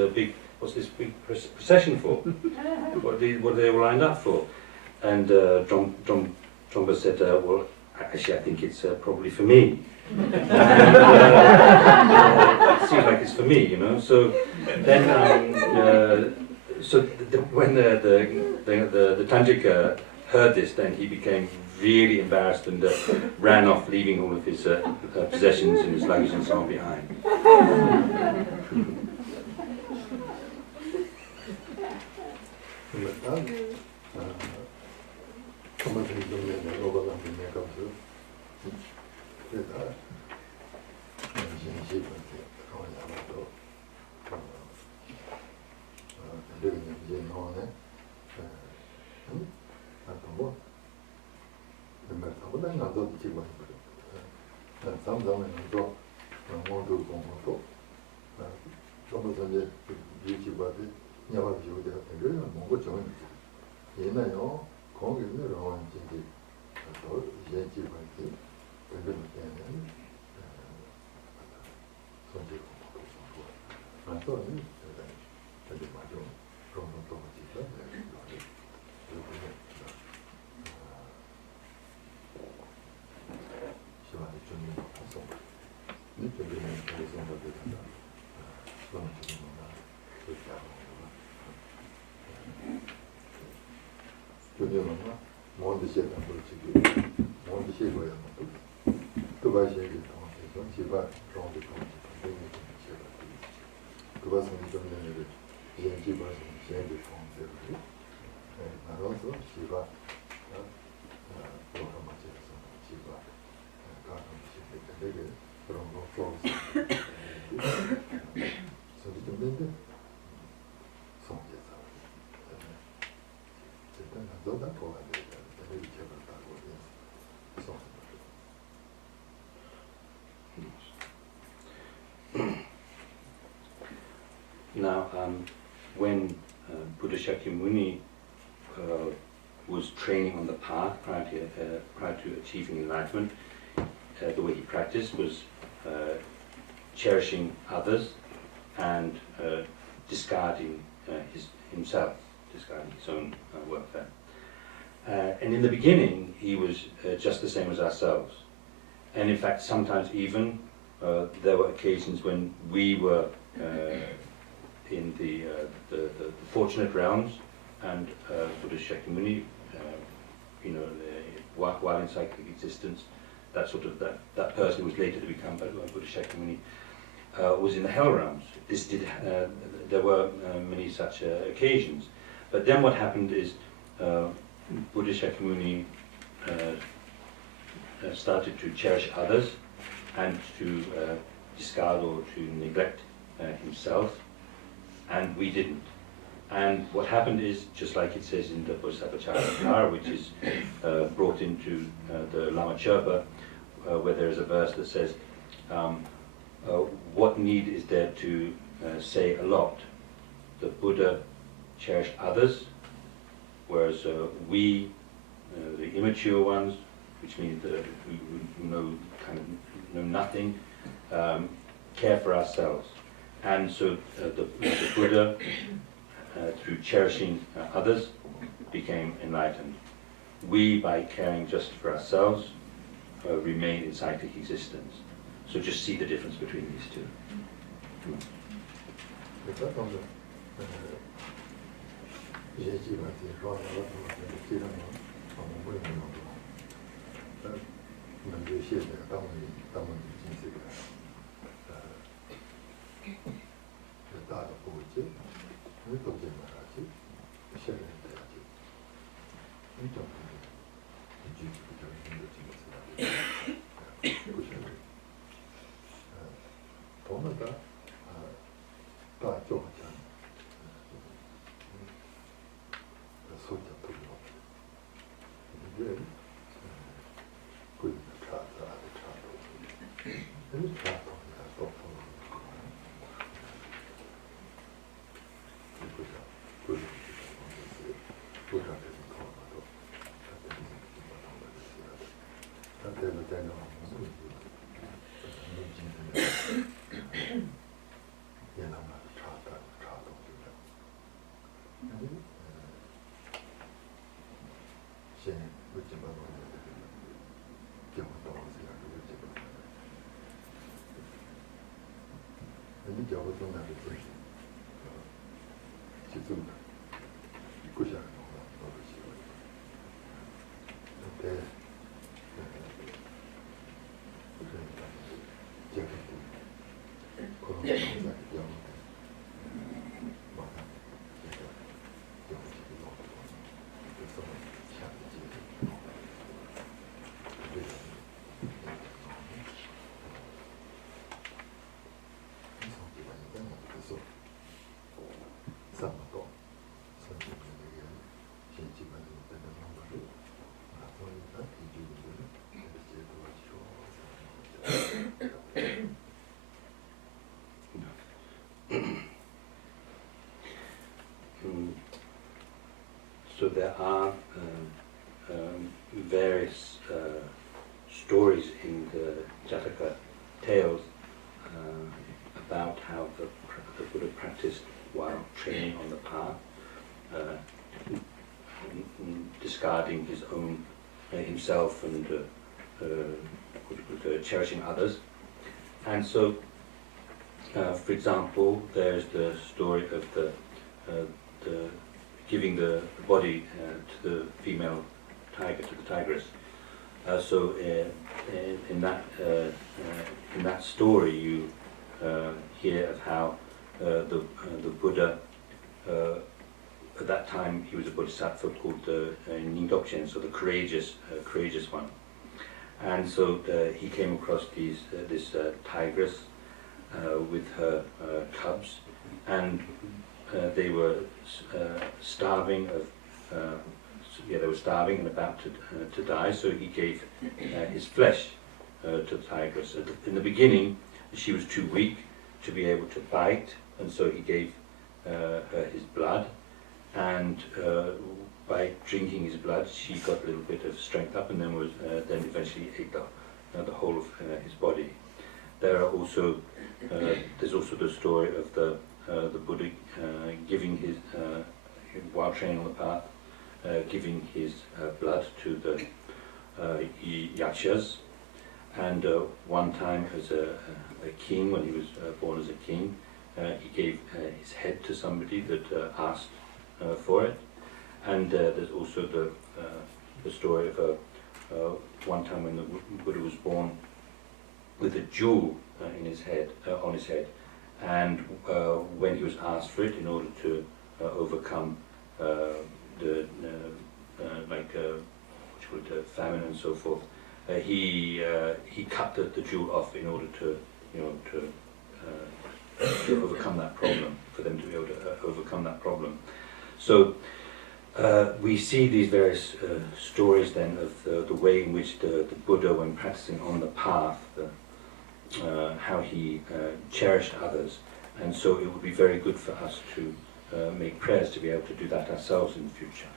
big procession for? What are they all lined up for?" And Dromtompa said, "Well, actually, I think it's probably for me." And, it seems like it's for me, you know. So then, when the tantrika heard this, then he became really embarrassed and ran off, leaving all of his possessions and his luggage and so on behind. Now, when Buddha Shakyamuni was training on the path prior to achieving enlightenment, the way he practiced was cherishing others and discarding himself, discarding his own welfare. And in the beginning, he was just the same as ourselves. And in fact, sometimes even there were occasions when we were in the fortunate realms, and Buddha Shakyamuni, while in cyclic existence, that person who was later to become Buddha Shakyamuni was in the hell realms. There were many such occasions. But then what happened is Buddha Shakyamuni started to cherish others and to discard or to neglect himself, and we didn't. And what happened is, just like it says in the Bodhisattva, which is brought into the Lama Chöpa, where there is a verse that says, what need is there to say a lot the Buddha cherished others, whereas we, the immature ones, which means who know nothing, care for ourselves. And so the Buddha, through cherishing others, became enlightened. We, by caring just for ourselves, remain in psychic existence. So just see the difference between these two. So there are various stories in the Jataka tales about how the Buddha practiced while training on the path, discarding his own himself and cherishing others. And so, for example, there's the story of the giving the body to the female tiger, to the tigress. So in that story, you hear of how the Buddha, at that time he was a bodhisattva called the Ningdokchen, so the courageous one. And so he came across this tigress with her cubs, and they were starving and about to die. So he gave his flesh to the tigress. In the beginning, she was too weak to be able to bite, and so he gave her his blood. And by drinking his blood, she got a little bit of strength up, and then eventually ate the whole of his body. There's also the story of the Buddha giving his, while training on the path, giving his blood to the yakshas. And one time, as a king, when he was born as a king, he gave his head to somebody that asked for it. And there's also the story of one time when the Buddha was born with a jewel on his head, and when he was asked for it in order to overcome famine and so forth, he cut the jewel off in order to overcome that problem, for them to be able to overcome that problem. So we see these various stories then of the way in which the Buddha, when practicing on the path, how he cherished others. And so it would be very good for us to make prayers to be able to do that ourselves in the future.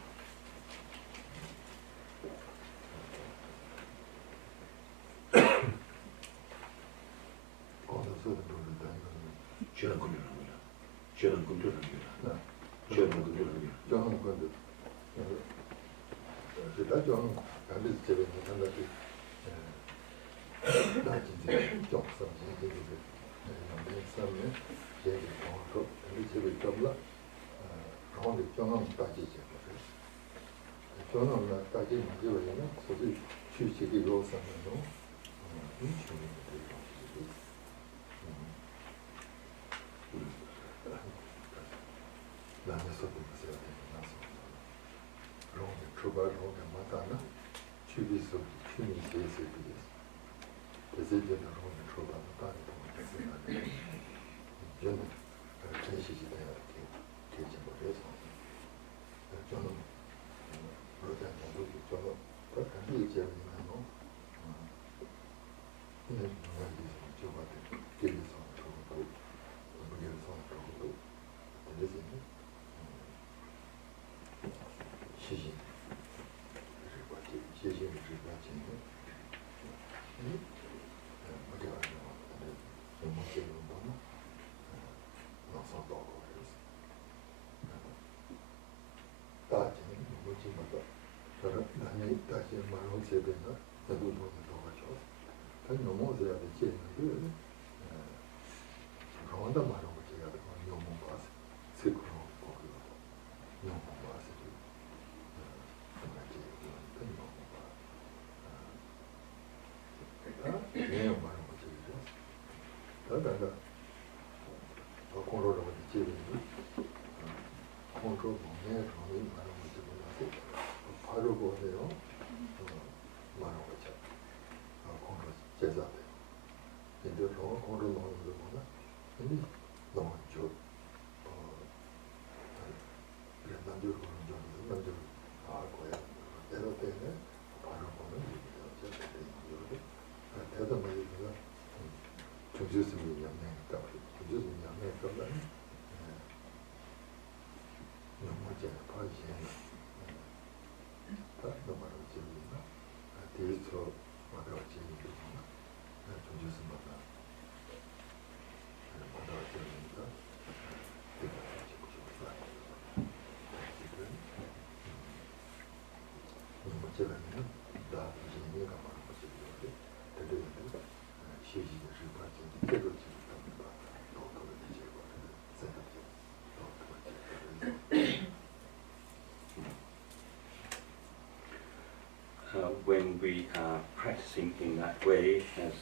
When we are practicing in that way, as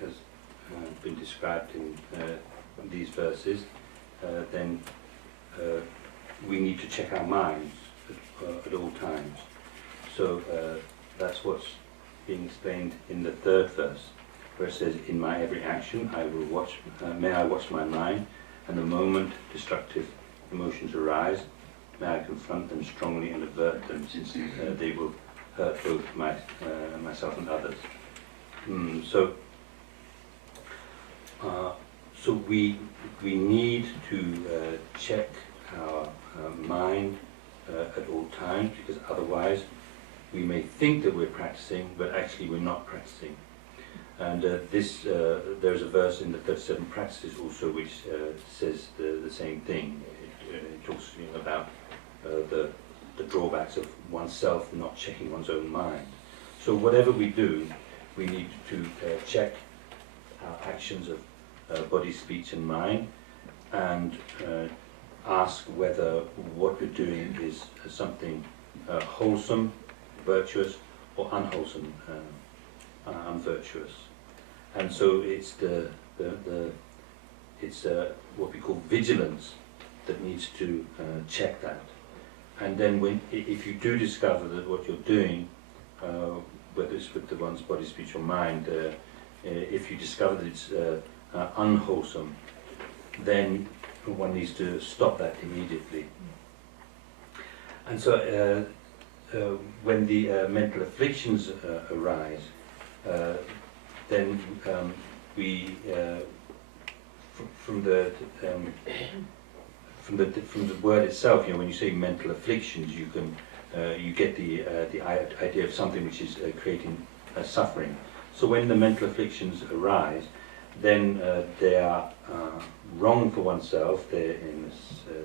has been described in these verses, then we need to check our minds at all times. So that's what's being explained in the third verse, where it says, "In my every action, I will watch. May I watch my mind, and the moment destructive emotions arise, may I confront them strongly and avert them, since they will hurt both myself and others." So we need to check our mind at all times, because otherwise we may think that we're practicing, but actually we're not practicing. And there's a verse in the 37 Practices also which says the same thing. It talks about the drawbacks of oneself not checking one's own mind. So whatever we do, we need to check our actions of body, speech and mind, and ask whether what we're doing is something wholesome, virtuous, or unwholesome, unvirtuous. And so it's it's what we call vigilance that needs to check that. And then if you do discover that what you're doing, whether it's with the one's body, speech or mind, if you discover that it's unwholesome, then one needs to stop that immediately. And so when the mental afflictions arise, then from the word itself, you know, when you say mental afflictions, you can you get the idea of something which is creating suffering. So when the mental afflictions arise, then they are wrong for oneself. They're in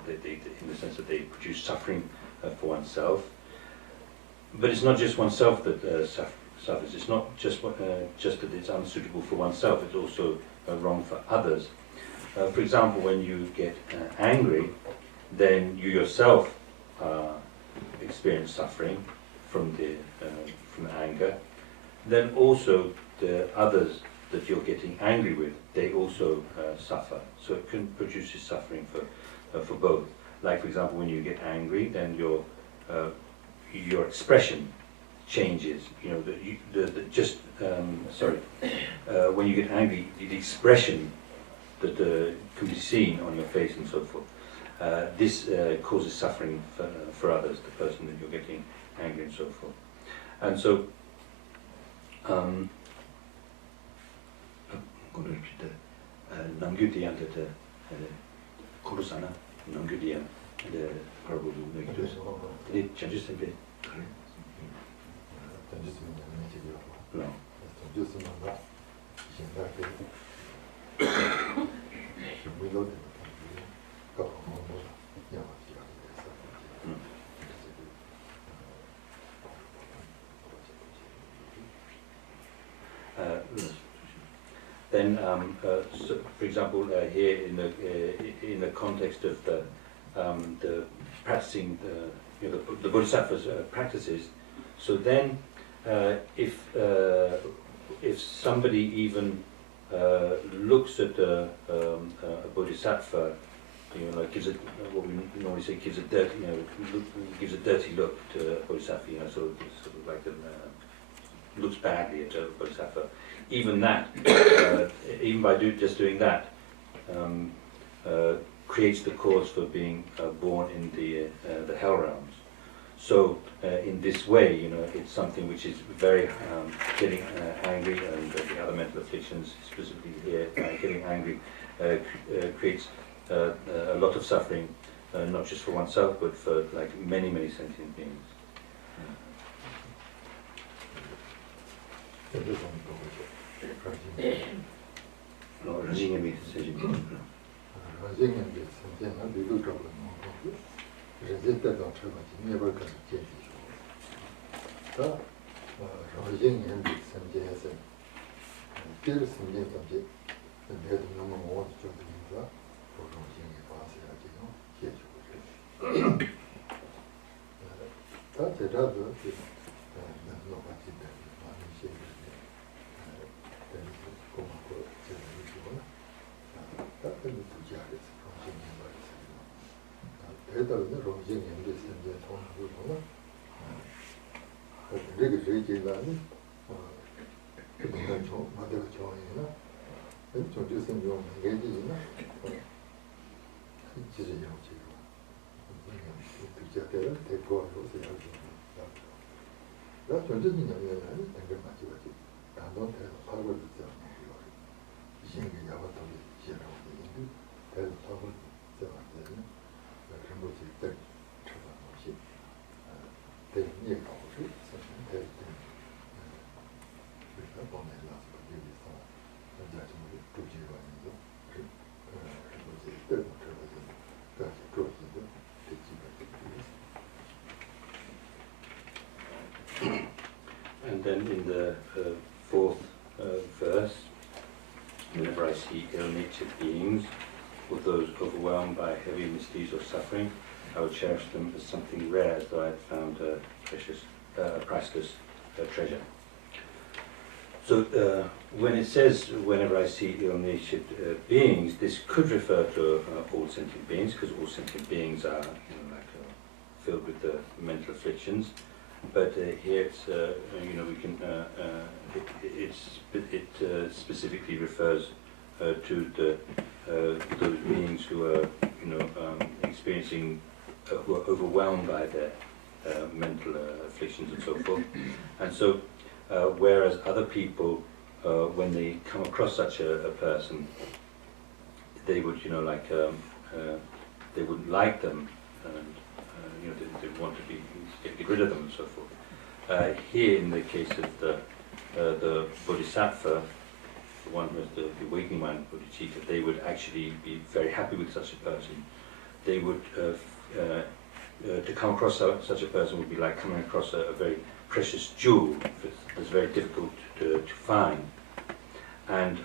the sense that they produce suffering for oneself. But it's not just oneself that suffers. It's not just that it's unsuitable for oneself. It's also wrong for others. For example, when you get angry, then you yourself experience suffering from the anger. Then also the others that you're getting angry with, they also suffer. So it can produce suffering for both. Like for example, when you get angry, then your expression changes. You know, when you get angry, the expression that can be seen on your face and so forth. This causes suffering for others, the person that you're getting angry and so forth. And so, Namgyutian that Kurusana, Namgyutian, the parable make this. It changes a bit. No. Then, so for example, here in the context of the practicing the Bodhisattva's practices, so then if somebody even looks at a Bodhisattva, you know, like gives it what we normally say gives a dirty, you know, gives a dirty look to a Bodhisattva, you know, sort of like looks badly at a Bodhisattva. Even that, even by just doing that, creates the cause for being born in the hell realms. So in this way, you know, it's something which is very getting angry, and the other mental afflictions, specifically here, getting angry, creates a lot of suffering, not just for oneself, but for like many sentient beings. And then in the fourth verse, whenever I see ill-natured beings or those overwhelmed by heavy misdeeds or suffering, I would cherish them as something rare, as though I had found a priceless treasure. So when it says, whenever I see ill-natured beings, this could refer to all sentient beings, because all sentient beings are, you know, like filled with the mental afflictions. But here it's, you know, we can, it specifically refers to those beings who are, you know, experiencing, who are overwhelmed by their mental afflictions and so forth. And so, whereas other people, when they come across such a person, they would, you know, like they wouldn't like them, and they want to get rid of them and so forth. Here, in the case of the Bodhisattva, the one who is the awakening mind, Bodhicitta, they would actually be very happy with such a person. They would, to come across such a person would be like coming across a very precious jewel that's very difficult to find. And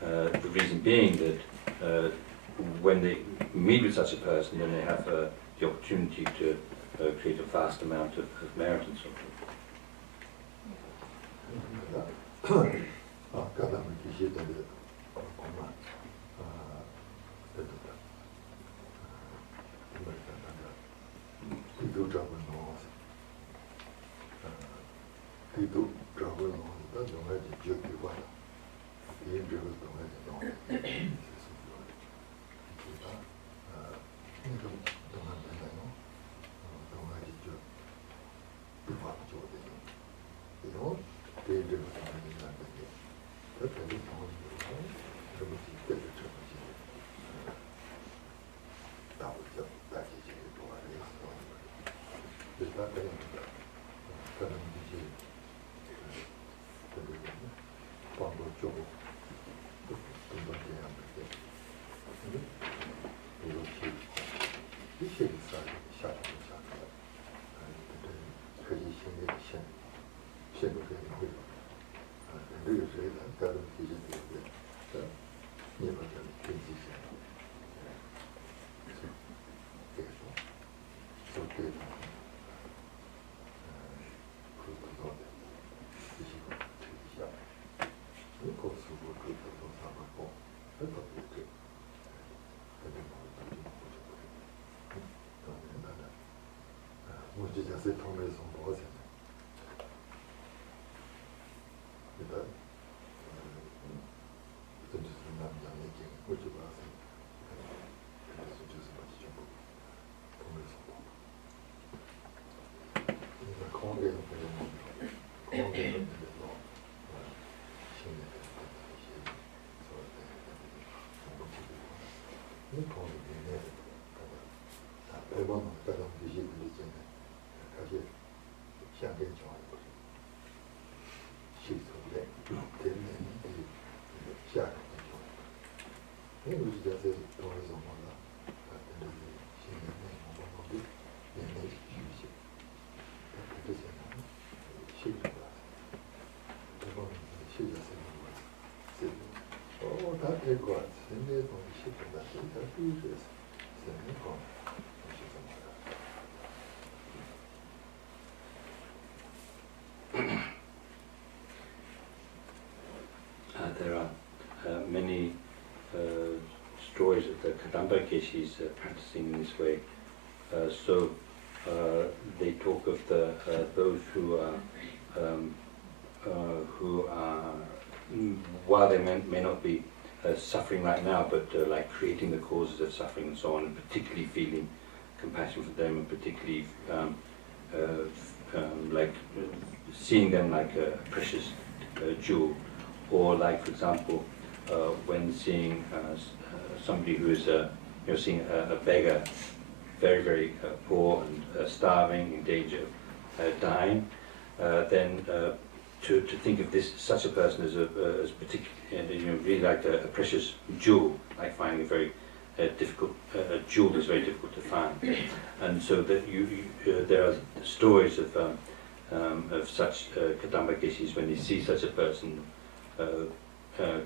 the reason being that when they meet with such a person, then they have the opportunity to create a vast amount of merit and so forth. ガダムキシータでこんな出てた今言ったなんかヒドトラブルのヒドトラブルのだと同じ19番インドルと同じのC'est tombé son bras, There are many stories of the Kadamba Keshis practicing in this way. So they talk of those who are while they may not be suffering right now, but like creating the causes of suffering and so on, and particularly feeling compassion for them, and particularly like seeing them like a precious jewel, or like, for example, when seeing somebody who is seeing a beggar, very, very poor and starving, in danger of dying, then to think of such a person as particularly, really like a precious jewel, like finding a very difficult jewel that's very difficult to find. And so that there are stories of such Kadamba Keshis when they see such a person,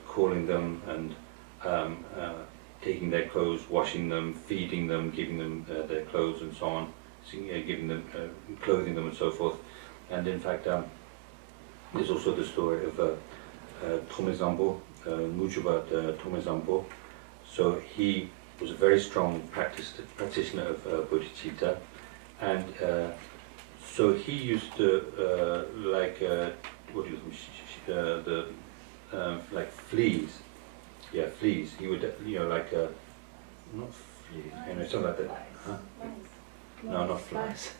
calling them and taking their clothes, washing them, feeding them, giving them their clothes and so on, giving them, clothing them and so forth. And in fact, there's also the story of Tomezambo, Mujuba Tomezambo. So he was a very strong practitioner of bodhicitta, and so he used to like fleas. Yeah, fleas. He would, not fleas, something like that. Huh? No, not flies.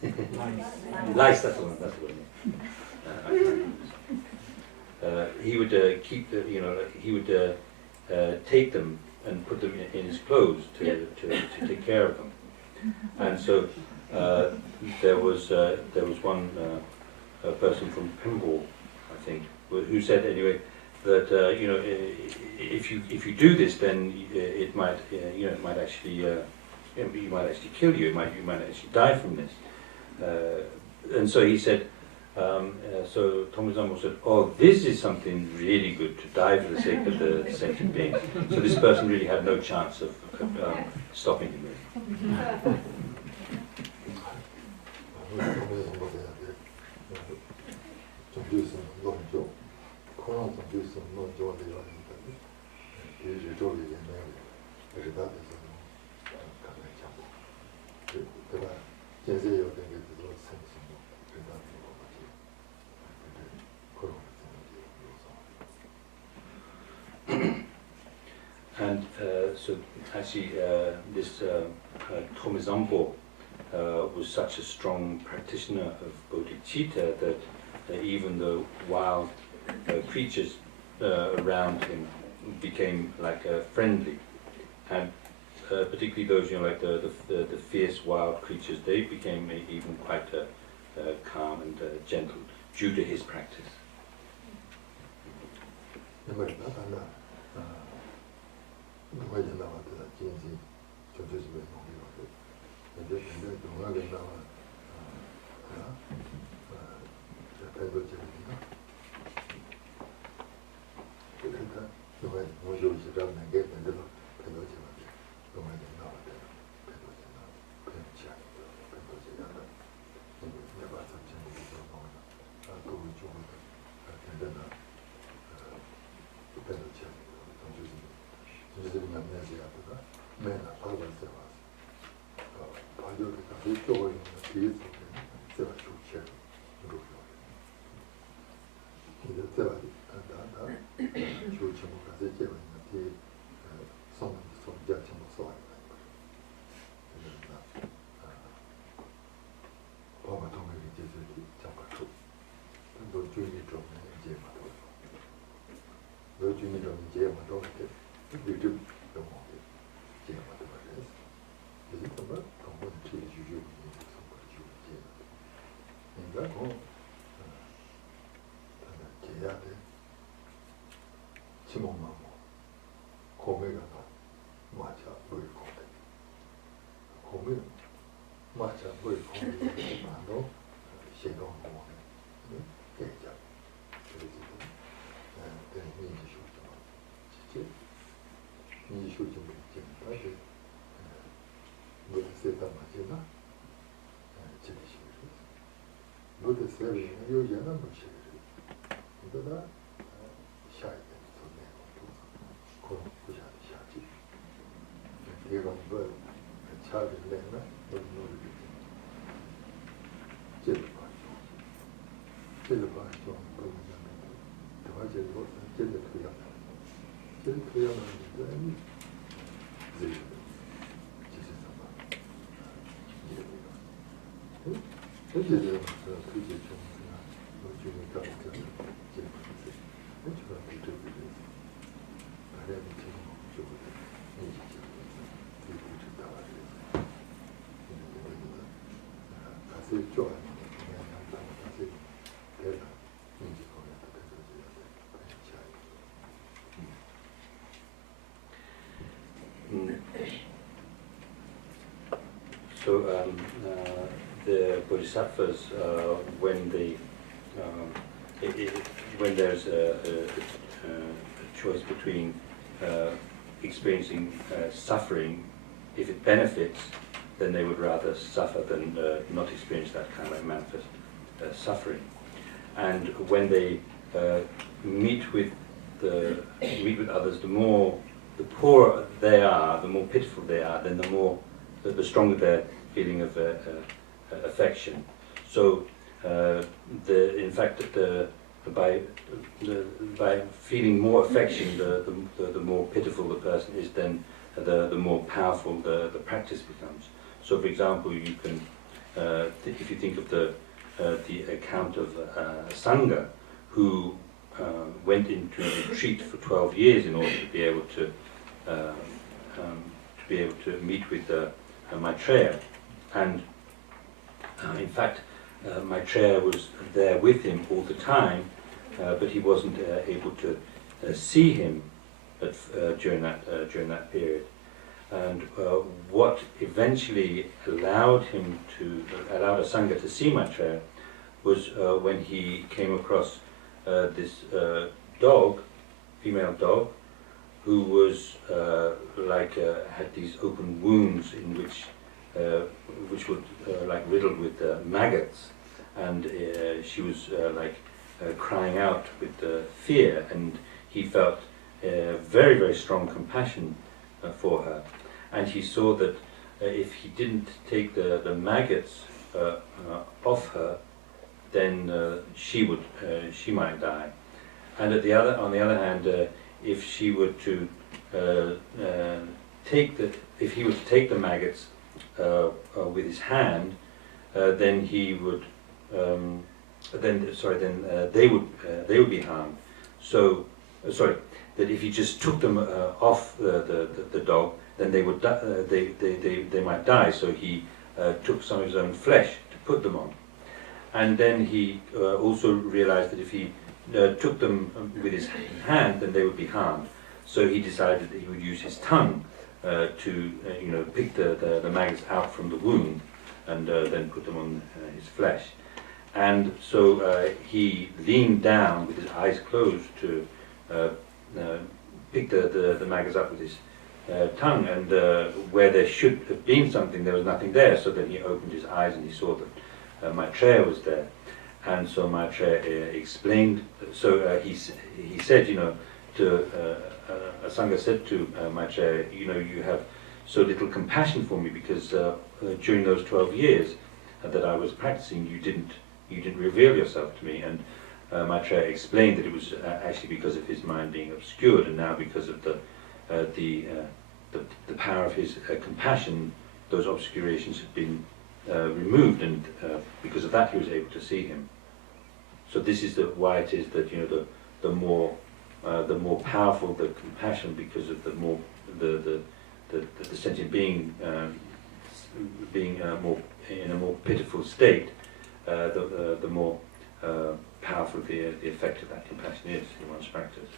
Lice, that's the one. He would keep he would take them and put them in his clothes to take care of them. And so there was one person from Pimble, I think, who said anyway that if you do this, then it might it might actually you might actually kill you. You might actually die from this. And so he said. So Thomas Zambo said, "Oh, this is something really good to die for the sake of the sentient beings." So this person really had no chance of stopping him. And so actually this Thomas Zambo was such a strong practitioner of bodhicitta that even the wild creatures around him became like friendly, and particularly those like the fierce wild creatures, they became even quite calm and gentle due to his practice. So the bodhisattvas, when there's a choice between experiencing suffering, if it benefits, then they would rather suffer than not experience that kind of manifest suffering. And when they meet with others, the poorer they are, the more pitiful they are, then the stronger their feeling of affection. So, in fact, by feeling more affection, the more pitiful the person is, then the more powerful the practice becomes. So, for example, you can, if you think of the account of Sangha, who went into retreat for 12 years in order to be able to be able to meet with Maitreya, and in fact Maitreya was there with him all the time, but he wasn't able to see him during that period. And what eventually allowed a Sangha to see Maitreya was when he came across this dog, female dog, who was had these open wounds in which were like riddled with maggots, and she was crying out with fear, and he felt very, very strong compassion for her, and he saw that if he didn't take the maggots off her, then she might die. And on the other hand, if he were to take the maggots with his hand, then they would be harmed. So that if he just took them off the dog, then they would they might die. So he took some of his own flesh to put them on. And then he also realized that if he took them with his hand, then they would be harmed. So he decided that he would use his tongue to pick the maggots out from the wound, and then put them on his flesh. And so he leaned down with his eyes closed to pick the maggots up with his tongue, and where there should have been something, there was nothing there. So then he opened his eyes and he saw that Maitreya was there, and so Maitreya explained. So he said, to a Sangha said to Maitreya, you have so little compassion for me because during those 12 years that I was practicing, you didn't reveal yourself to me. And Maitreya explained that it was actually because of his mind being obscured, and now because of the power of his compassion, those obscurations had been removed, and because of that he was able to see him. So this is why it is that the more powerful the compassion, because of the sentient being being more in a more pitiful state, the more powerful the effect of that compassion is in one's practice.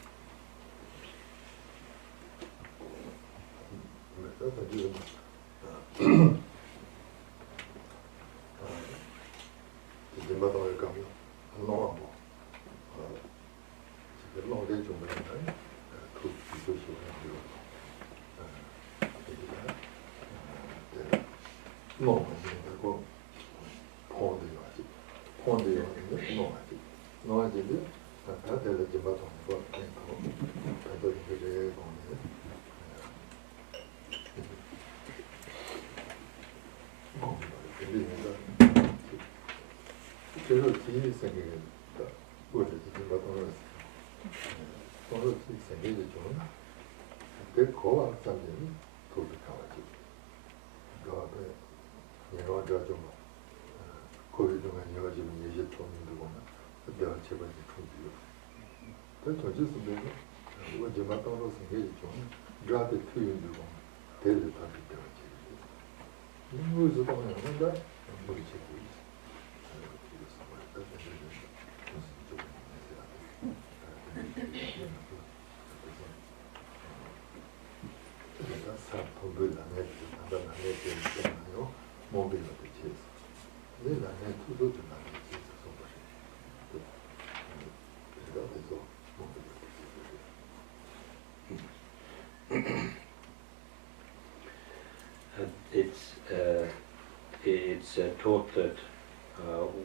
It's taught that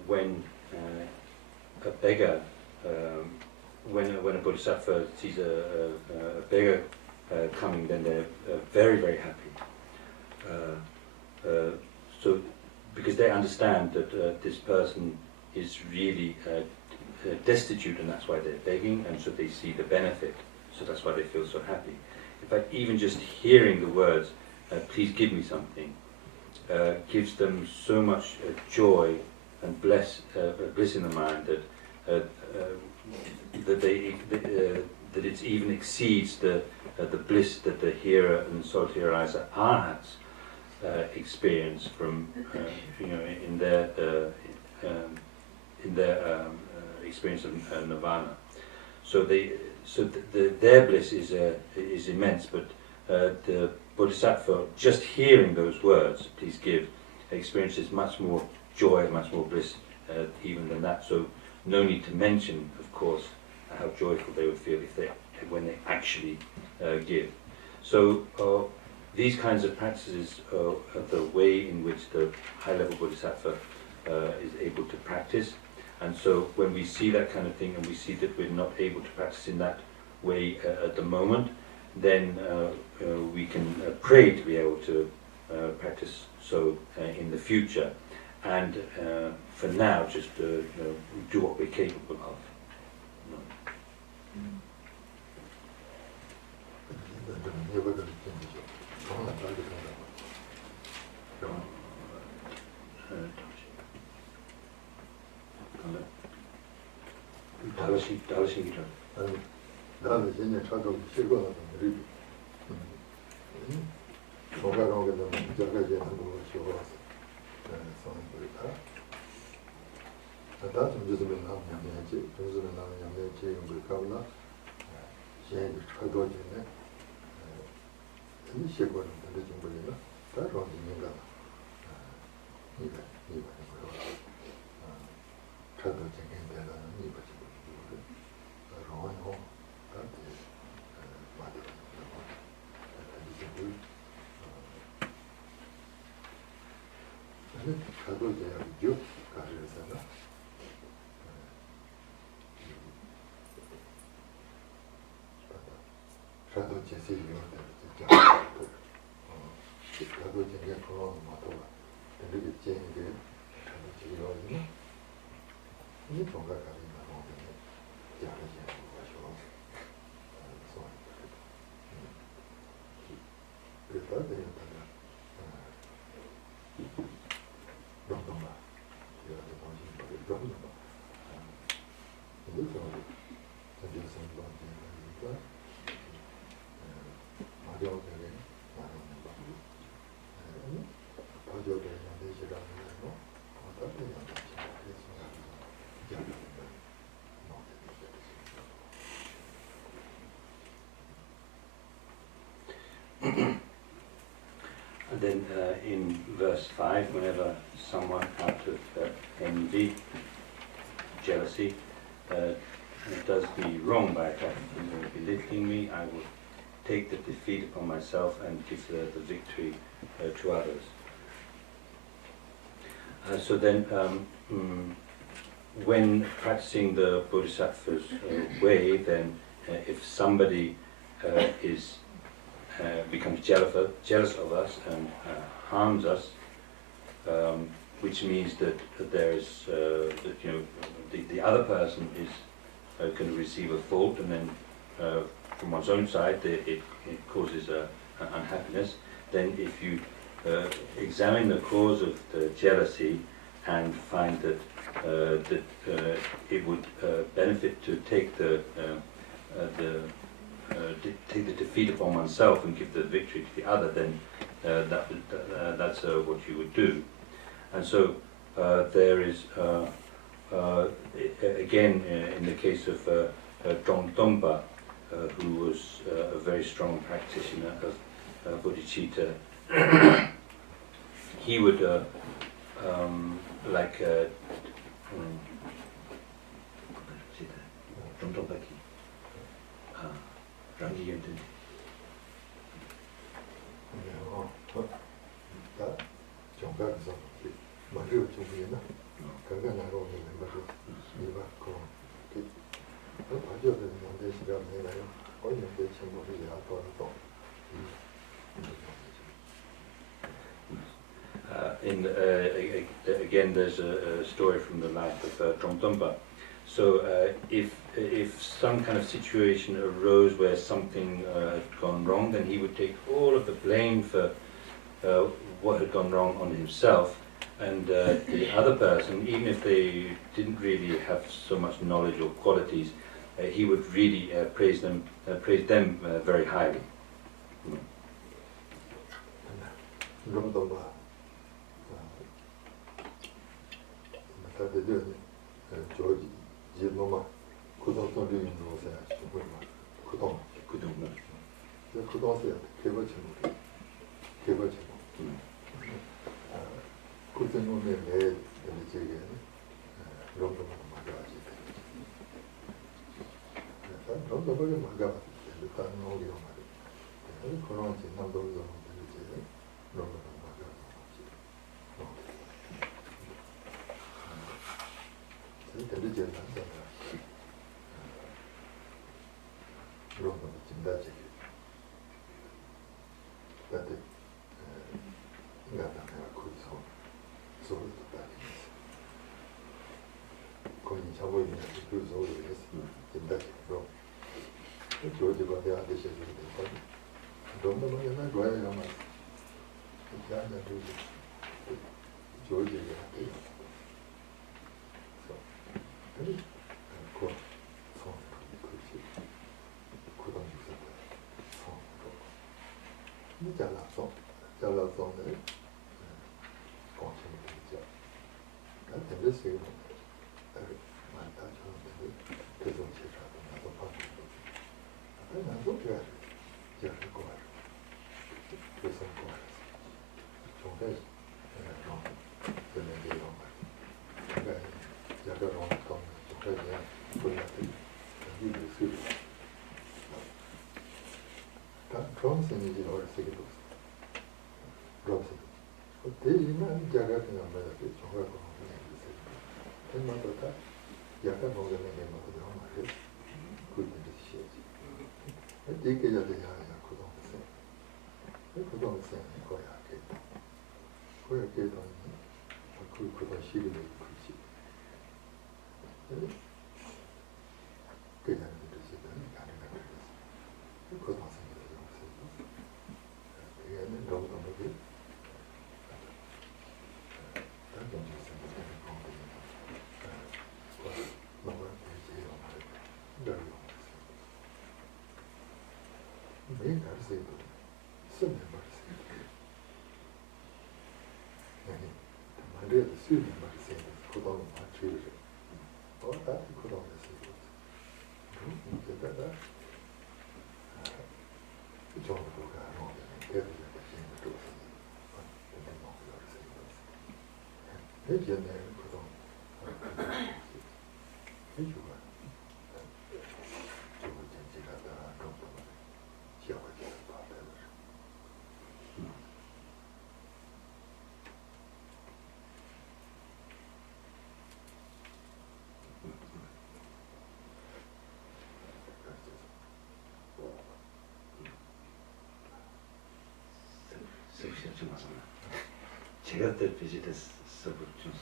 when a beggar, when a bodhisattva sees a beggar coming, then they're very, very happy. So because they understand that this person is really destitute, and that's why they're begging, and so they see the benefit, so that's why they feel so happy. In fact, even just hearing the words, please give me something, gives them so much joy and bliss in the mind that it even exceeds the the bliss that the hearer and solitary ariser arhats experience from, in their experience of nirvana. So their bliss is immense, but the Bodhisattva, just hearing those words, please give, experiences much more joy, much more bliss even than that. So no need to mention, of course, how joyful they would feel when they actually give. So these kinds of practices are the way in which the high-level Bodhisattva is able to practice. And so when we see that kind of thing and we see that we're not able to practice in that way at the moment, then we can pray to be able to practice so in the future. And for now, just do what we're capable of. 나는 이제 차도 실거나 좀 뭐가라고 그러면 저가 이제 한국어 쉬고 손을 보일까? 다 좀 요즘에 나오는 양념지, 요즘에 나오는 양념지 이런 걸 가면 시행이 차도 전에 이 시골은 근데 좀 보이나? 다 로딩인가? 이거 차도 전에 내가 이거 로요 차도 제약이죠. 가르쳐서나. 차도 제세요. 차도 제약 그런 것도 되게 제게 차도 제약이 이 뭔가 가리나 보면 야르지 않고 가셔. 그래서 되게 And then in verse 5, whenever someone out of envy, jealousy, does me wrong by attacking or belittling me, I will take the defeat upon myself and give the victory to others. So then, when practicing the Bodhisattva's way, then if somebody becomes jealous of us and harms us, which means that there is the other person is going to receive a fault, and then from one's own side it causes unhappiness. Then if you examine the cause of the jealousy and find that it would benefit to take the defeat upon oneself and give the victory to the other, then that's what you would do. And so there is, again, in the case of Trongtongpa, who was a very strong practitioner of bodhicitta, he would, 정각에서 머리를 좀 보이나? 건강하고 있는 것을 이해받고 가져야 되는 데 시간 내나요? 어느 데 친구를 야도하고 again, there's a story from the life of Trongtongpa. So if some kind of situation arose where something had gone wrong, then he would take all of the blame for what had gone wrong on himself, and the other person, even if they didn't really have so much knowledge or qualities, he would really praise them very highly. 제가 때 비슷했어 좀.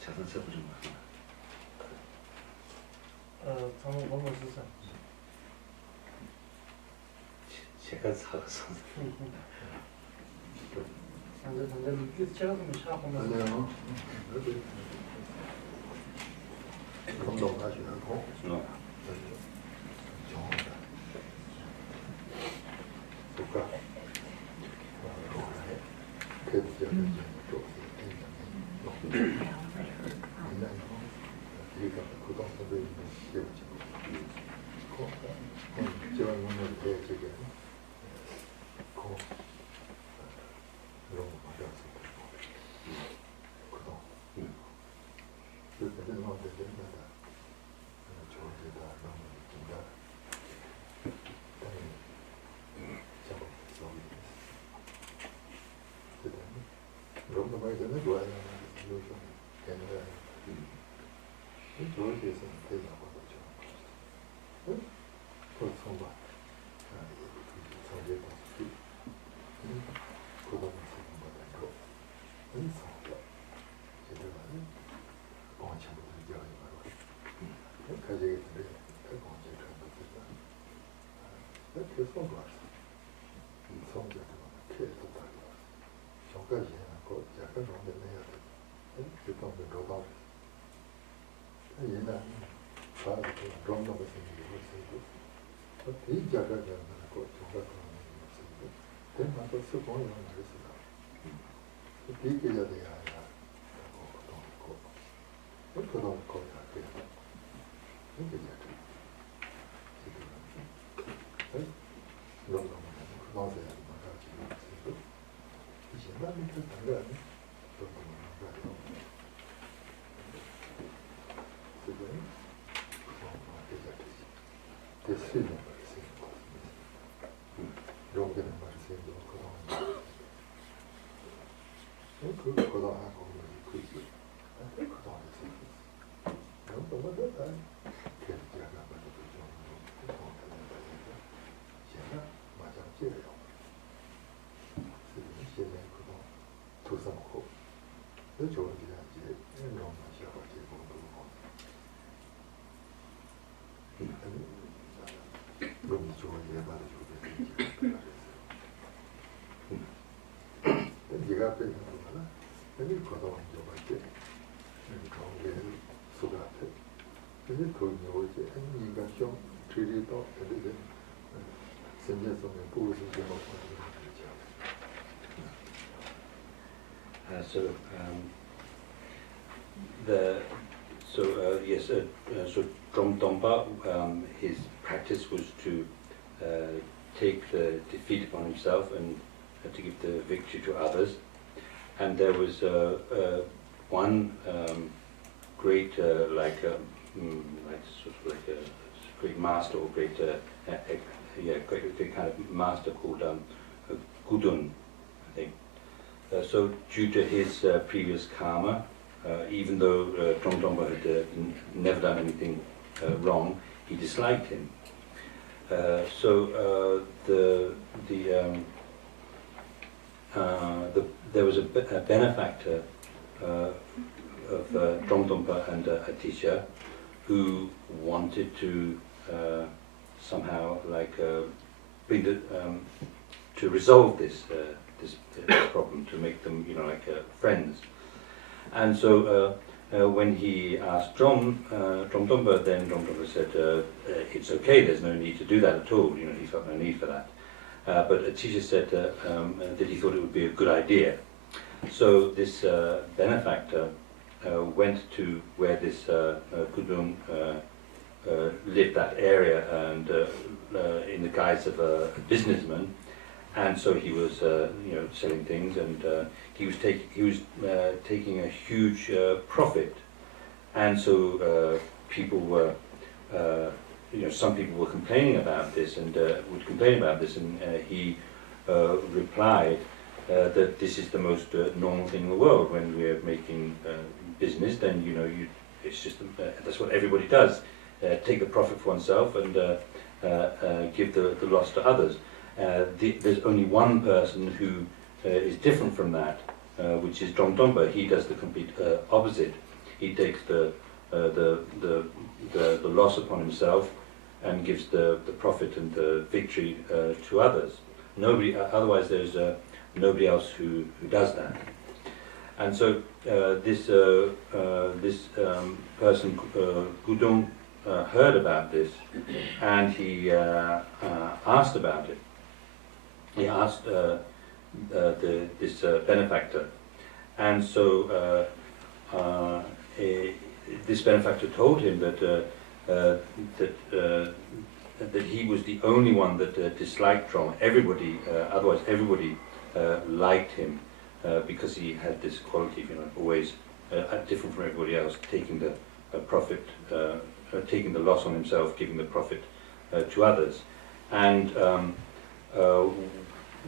자선 써보 좀 봐. 저는 너무 쓰자. 제가 사서. 근데 제가 좀 샤보면서. 아니요. 운동하시고. 사람들 그런 거 생기고 있어요. 이 자가가 그 정가 그런 거 있어요. 대만 또 수공이 말했어요. 비계자 돼야 하고 그동 거야 돼. 이게 이제 그런 거 그동안에 막아지고 있어요. 이제 나는 그 당연히 그런 거 말아요. 지금 됐으면 말했어요. 용기는 말했어요. 그동안 그거하고 그지. 그동안 했어요. 너무 됐다. 계획자가 맞아도 좀 그동안 된다. 제가 맞아 찌래요. 지금 그동안 두성고 그 좋은 게 이제 너무 마셔가 지고 그러고. 너무 좋은 예반을 주게 네가 앞에 있는 거구나. 여기 그동안 줘봤지. 거기에 속았대. 근데 거기 오지. 네가 좀 들이도 들이대. 생제성에 보고서 좀 먹고 So yes, so Dromdompa, his practice was to take the defeat upon himself and to give the victory to others. And there was one great, like sort of like a great master or great, great kind of master called Gudun, I think. So due to his previous karma, even though Dromdompa had never done anything wrong, he disliked him. There was a benefactor of Dromdompa and Atisha who wanted to somehow bring to resolve this problem, to make them friends. And so when he asked Dromdompa, then Dromdompa said it's okay, there's no need to do that at all, he felt no need for that. But Atisha said that he thought it would be a good idea. So this benefactor went to where this Gudun lived, that area, and in the guise of a businessman. And so he was, selling things, and he was taking a huge profit. And so people were, some people were complaining about this, and would complain about this, and he replied that this is the most normal thing in the world. When we are making business, then it's just that's what everybody does: take the profit for oneself and give the loss to others. There's only one person who is different from that, which is Dromdompa. He does the complete opposite. He takes the loss upon himself and gives the profit and the victory to others. Nobody, otherwise there's nobody else who does that. And so this person, Gudong, heard about this, and he asked about it. He asked this benefactor, and so this benefactor told him that he was the only one that disliked Drom. Everybody, otherwise everybody liked him because he had this quality, always different from everybody else, taking the profit, taking the loss on himself, giving the profit to others. And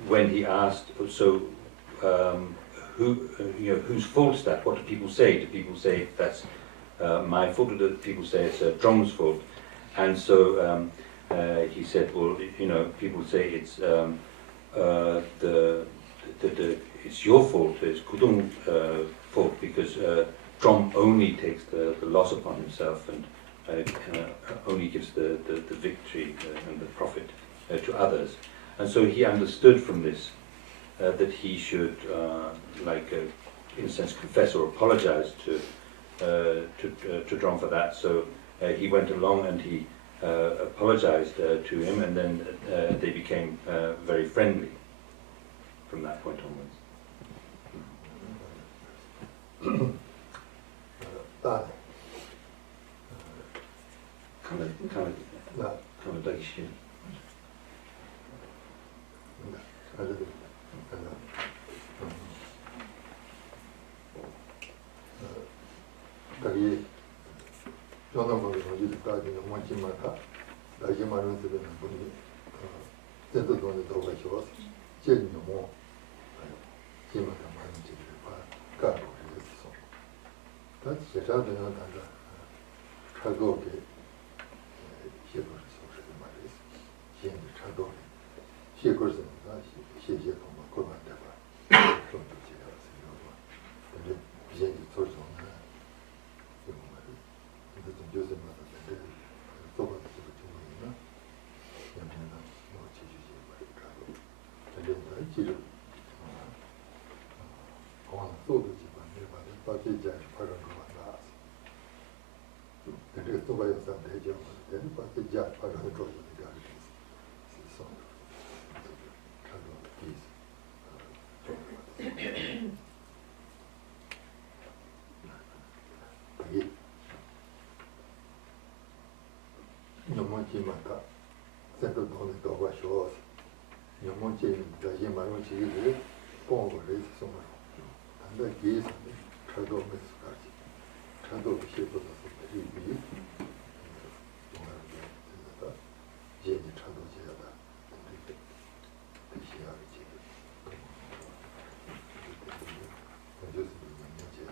when he asked, so whose fault is that? What do people say? Do people say that's my fault, or do people say it's Drom's fault? And so he said, well, people say it's it's your fault, it's Gudong's fault, because Drom only takes the loss upon himself and only gives the victory and the profit to others. And so he understood from this that he should, in a sense, confess or apologize to Drom for that. So he went along and he apologized to him, and then they became very friendly from that point onwards. 大呢，看了到一些，还是자기 전화번호 가지고 다니는 뭐지마다 다시 말하는 데는 분이 제도 돈에 들어가 있어. 제일 뭐 지마다 많은 집을 가고 그랬어. 다 제자들은 다가 차도게 시골에서 소리 말이지. 시행 차도 시골에서 시제 뭐 그만 대봐. 좀더 제가 근데 이제 소리는 요새마다 또바도 중요하나 연애나 뭐 지주지 말이라고 전쟁도 지를 공항 소도 집안 내가 빠지자 파는 거 만나 근데 또 봐요 상대죠 근데 빠지자 파는 거 좋아요 내가 있어 가도 이게 영문지마다 센터 돈에 도와 줘. 영문지 다시 말하면 지금 공부를 해서 근데 계속 차도 메스까지 차도 시도도 이미 정말 이제 차도 제가 근데 시야를 지금 그래서 제가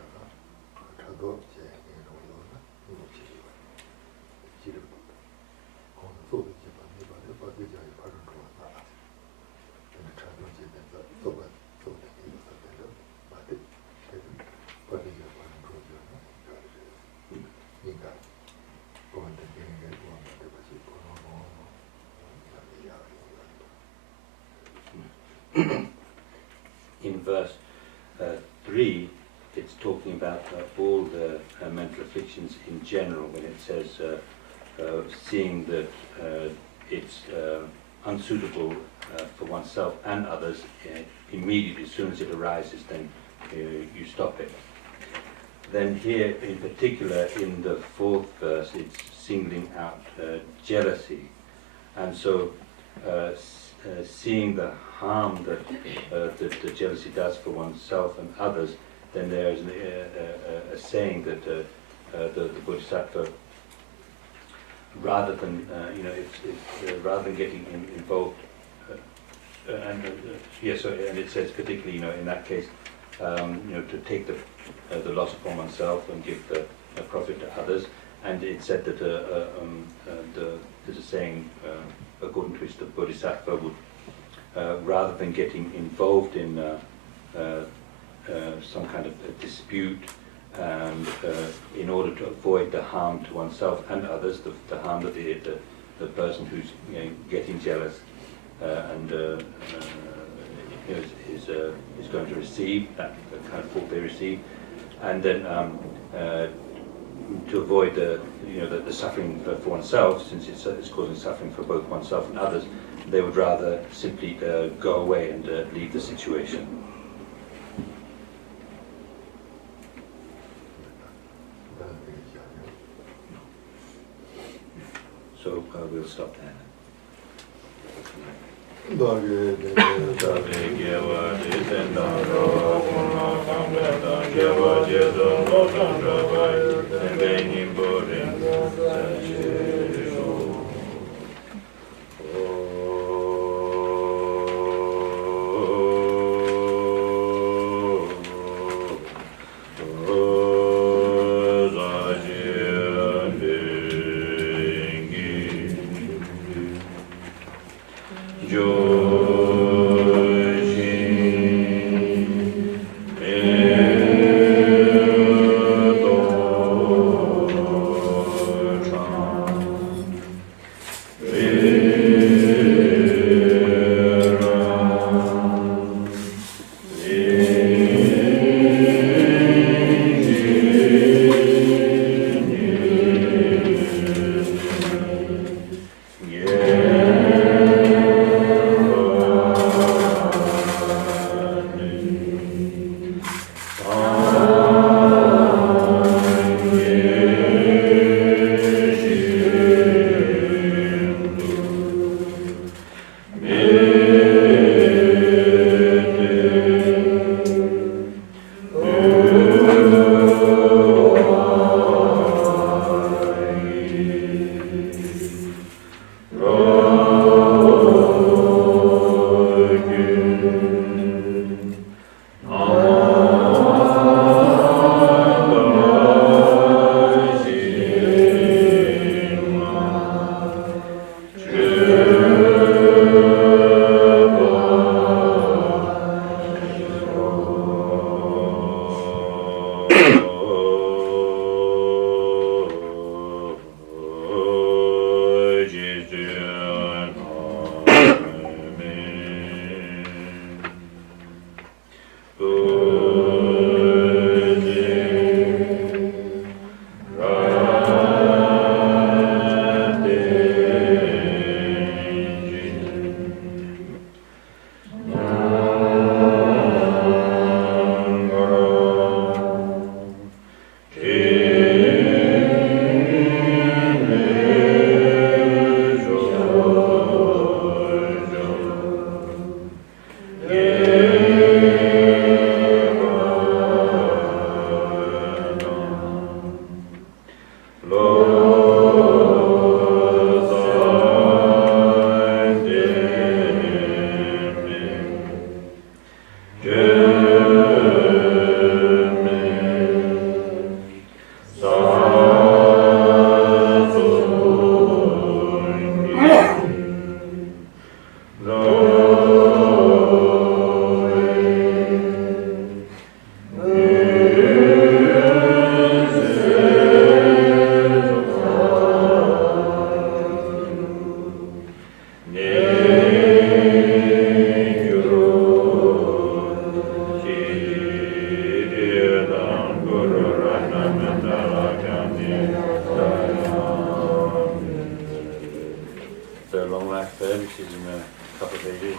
차도 제 이러나 뭐지 지금 소도 집안 내가 빠지자에 바로 들어왔다. 근데 차도지에서 소가 소도 이거서 되려 맞대. 빠지자 바로 들어오잖아. 그러니까 그런데 개인의 구원한테 같이 In verse 3, it's talking about all the mental afflictions in general when it says seeing that it's unsuitable for oneself and others immediately, as soon as it arises, then you stop it. Then here, in particular, in the 4th verse, it's singling out jealousy. And so, seeing the harm that the jealousy does for oneself and others, then there's a saying that the Bodhisattva, rather than rather than getting involved, and it says particularly, in that case, to take the loss upon oneself and give the profit to others. And it said that there's a saying according to which the Bodhisattva would, rather than getting involved in some kind of a dispute, and in order to avoid the harm to oneself and others, the harm that the person who's getting jealous and is going to receive, that kind of fault they receive, and then to avoid the suffering for oneself, since it's causing suffering for both oneself and others, they would rather simply go away and leave the situation. So we'll stop there. which is in a couple of pages.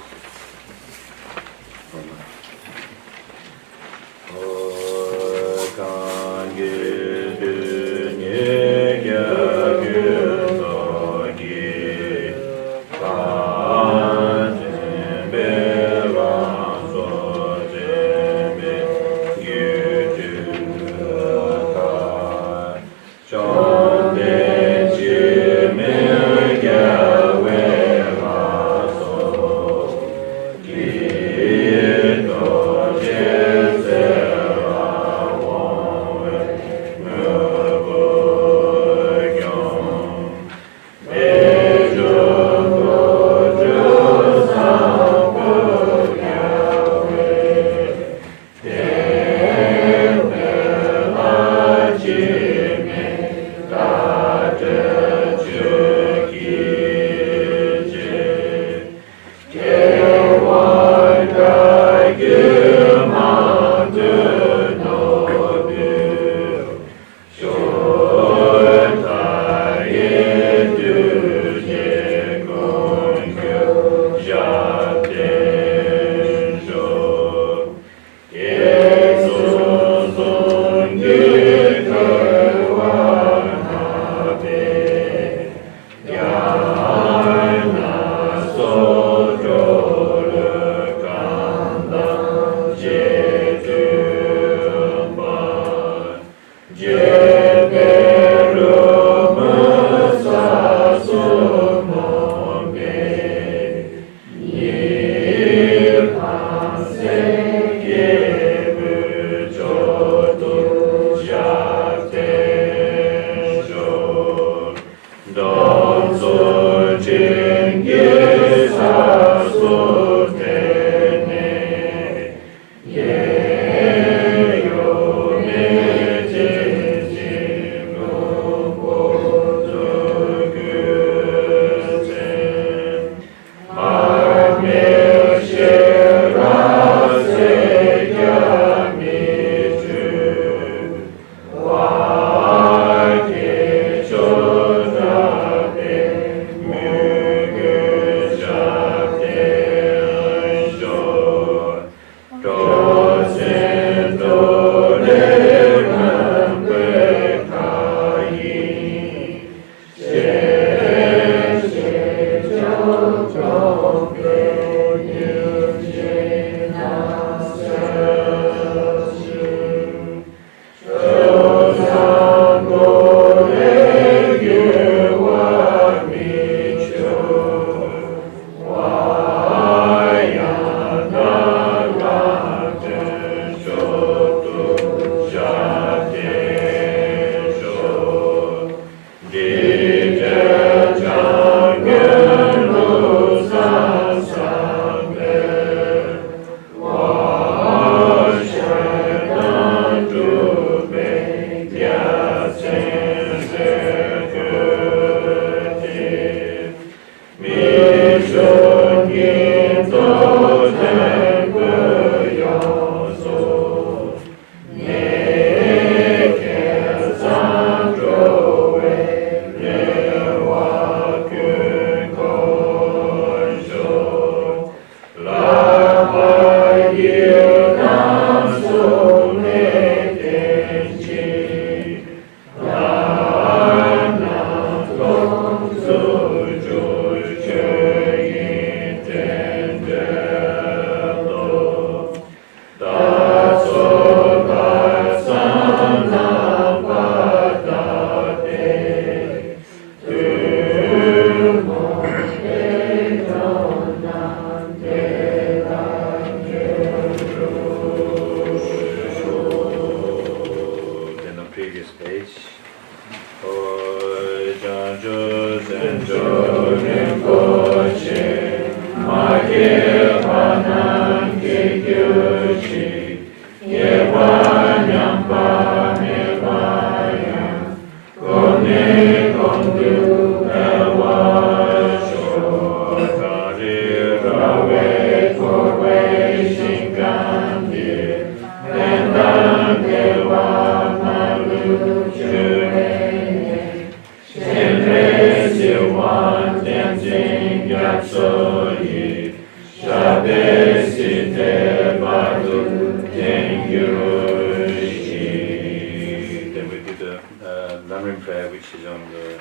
which is on the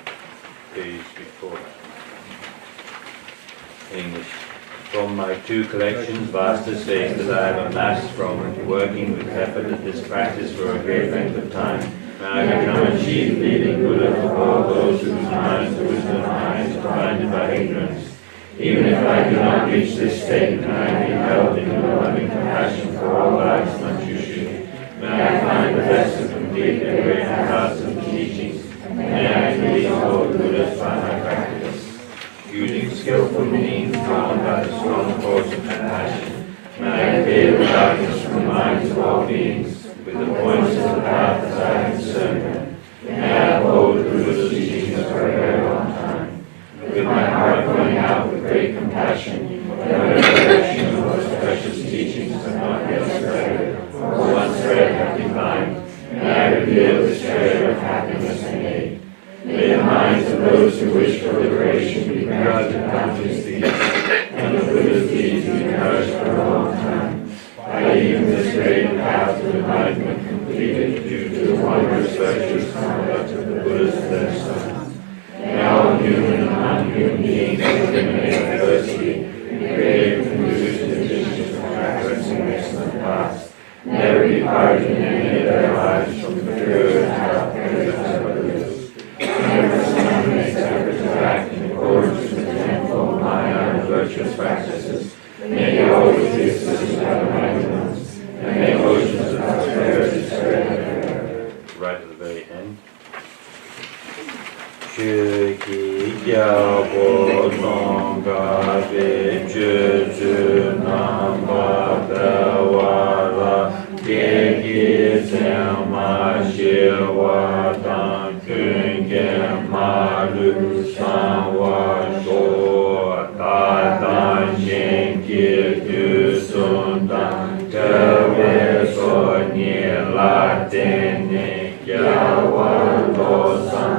page before. English. From my two collections, Vasta says that I have amassed from working with effort at this practice for a great length of time. May I become a chief leading Buddha for all those whose minds, wisdom minds, are blinded by ignorance. Even if I do not reach this state, may I be held in your loving compassion for all lives, Manjushri. May I find the best of complete and great hearts of the teachings. May I please all Buddhas by my practice. Using skillful means drawn by the strong force of compassion, may I clear the darkness from the minds of all beings with the points of the path as I discern them. May I uphold Buddha's teachings for a very long time. With my heart going out with great compassion, whatever direction of those precious teachings have not yet spread, or once read have declined, may I reveal this treasure of happiness and aid. May the minds of those who wish for liberation be granted boundless peace, and the Buddha's deeds be nourished for a long time. By even this great path to enlightenment completed due to the wondrous virtuous conduct of the Buddhas and their sons. May all human and non-human beings eliminate adversity, be creative, conducive conditions for practicing excellent paths, never be parted in any of their lives from the pure and powerful presence of Buddhas. Whenever someone makes effort to act in accordance with the tenfold Maya and virtuous practices, may he always be assisted by the mighty ones, and may oceans of prosperity spread everywhere. Right at the very end. Ki Kya Bo Nonga Ve Ju Namba Dawara Ge Sema Shiwa Dan Kunge Malu Sanwa Sho Ta Dan Shen Ki Du Sun Dan Kawe So Ni La Tene Kya Wa Lo San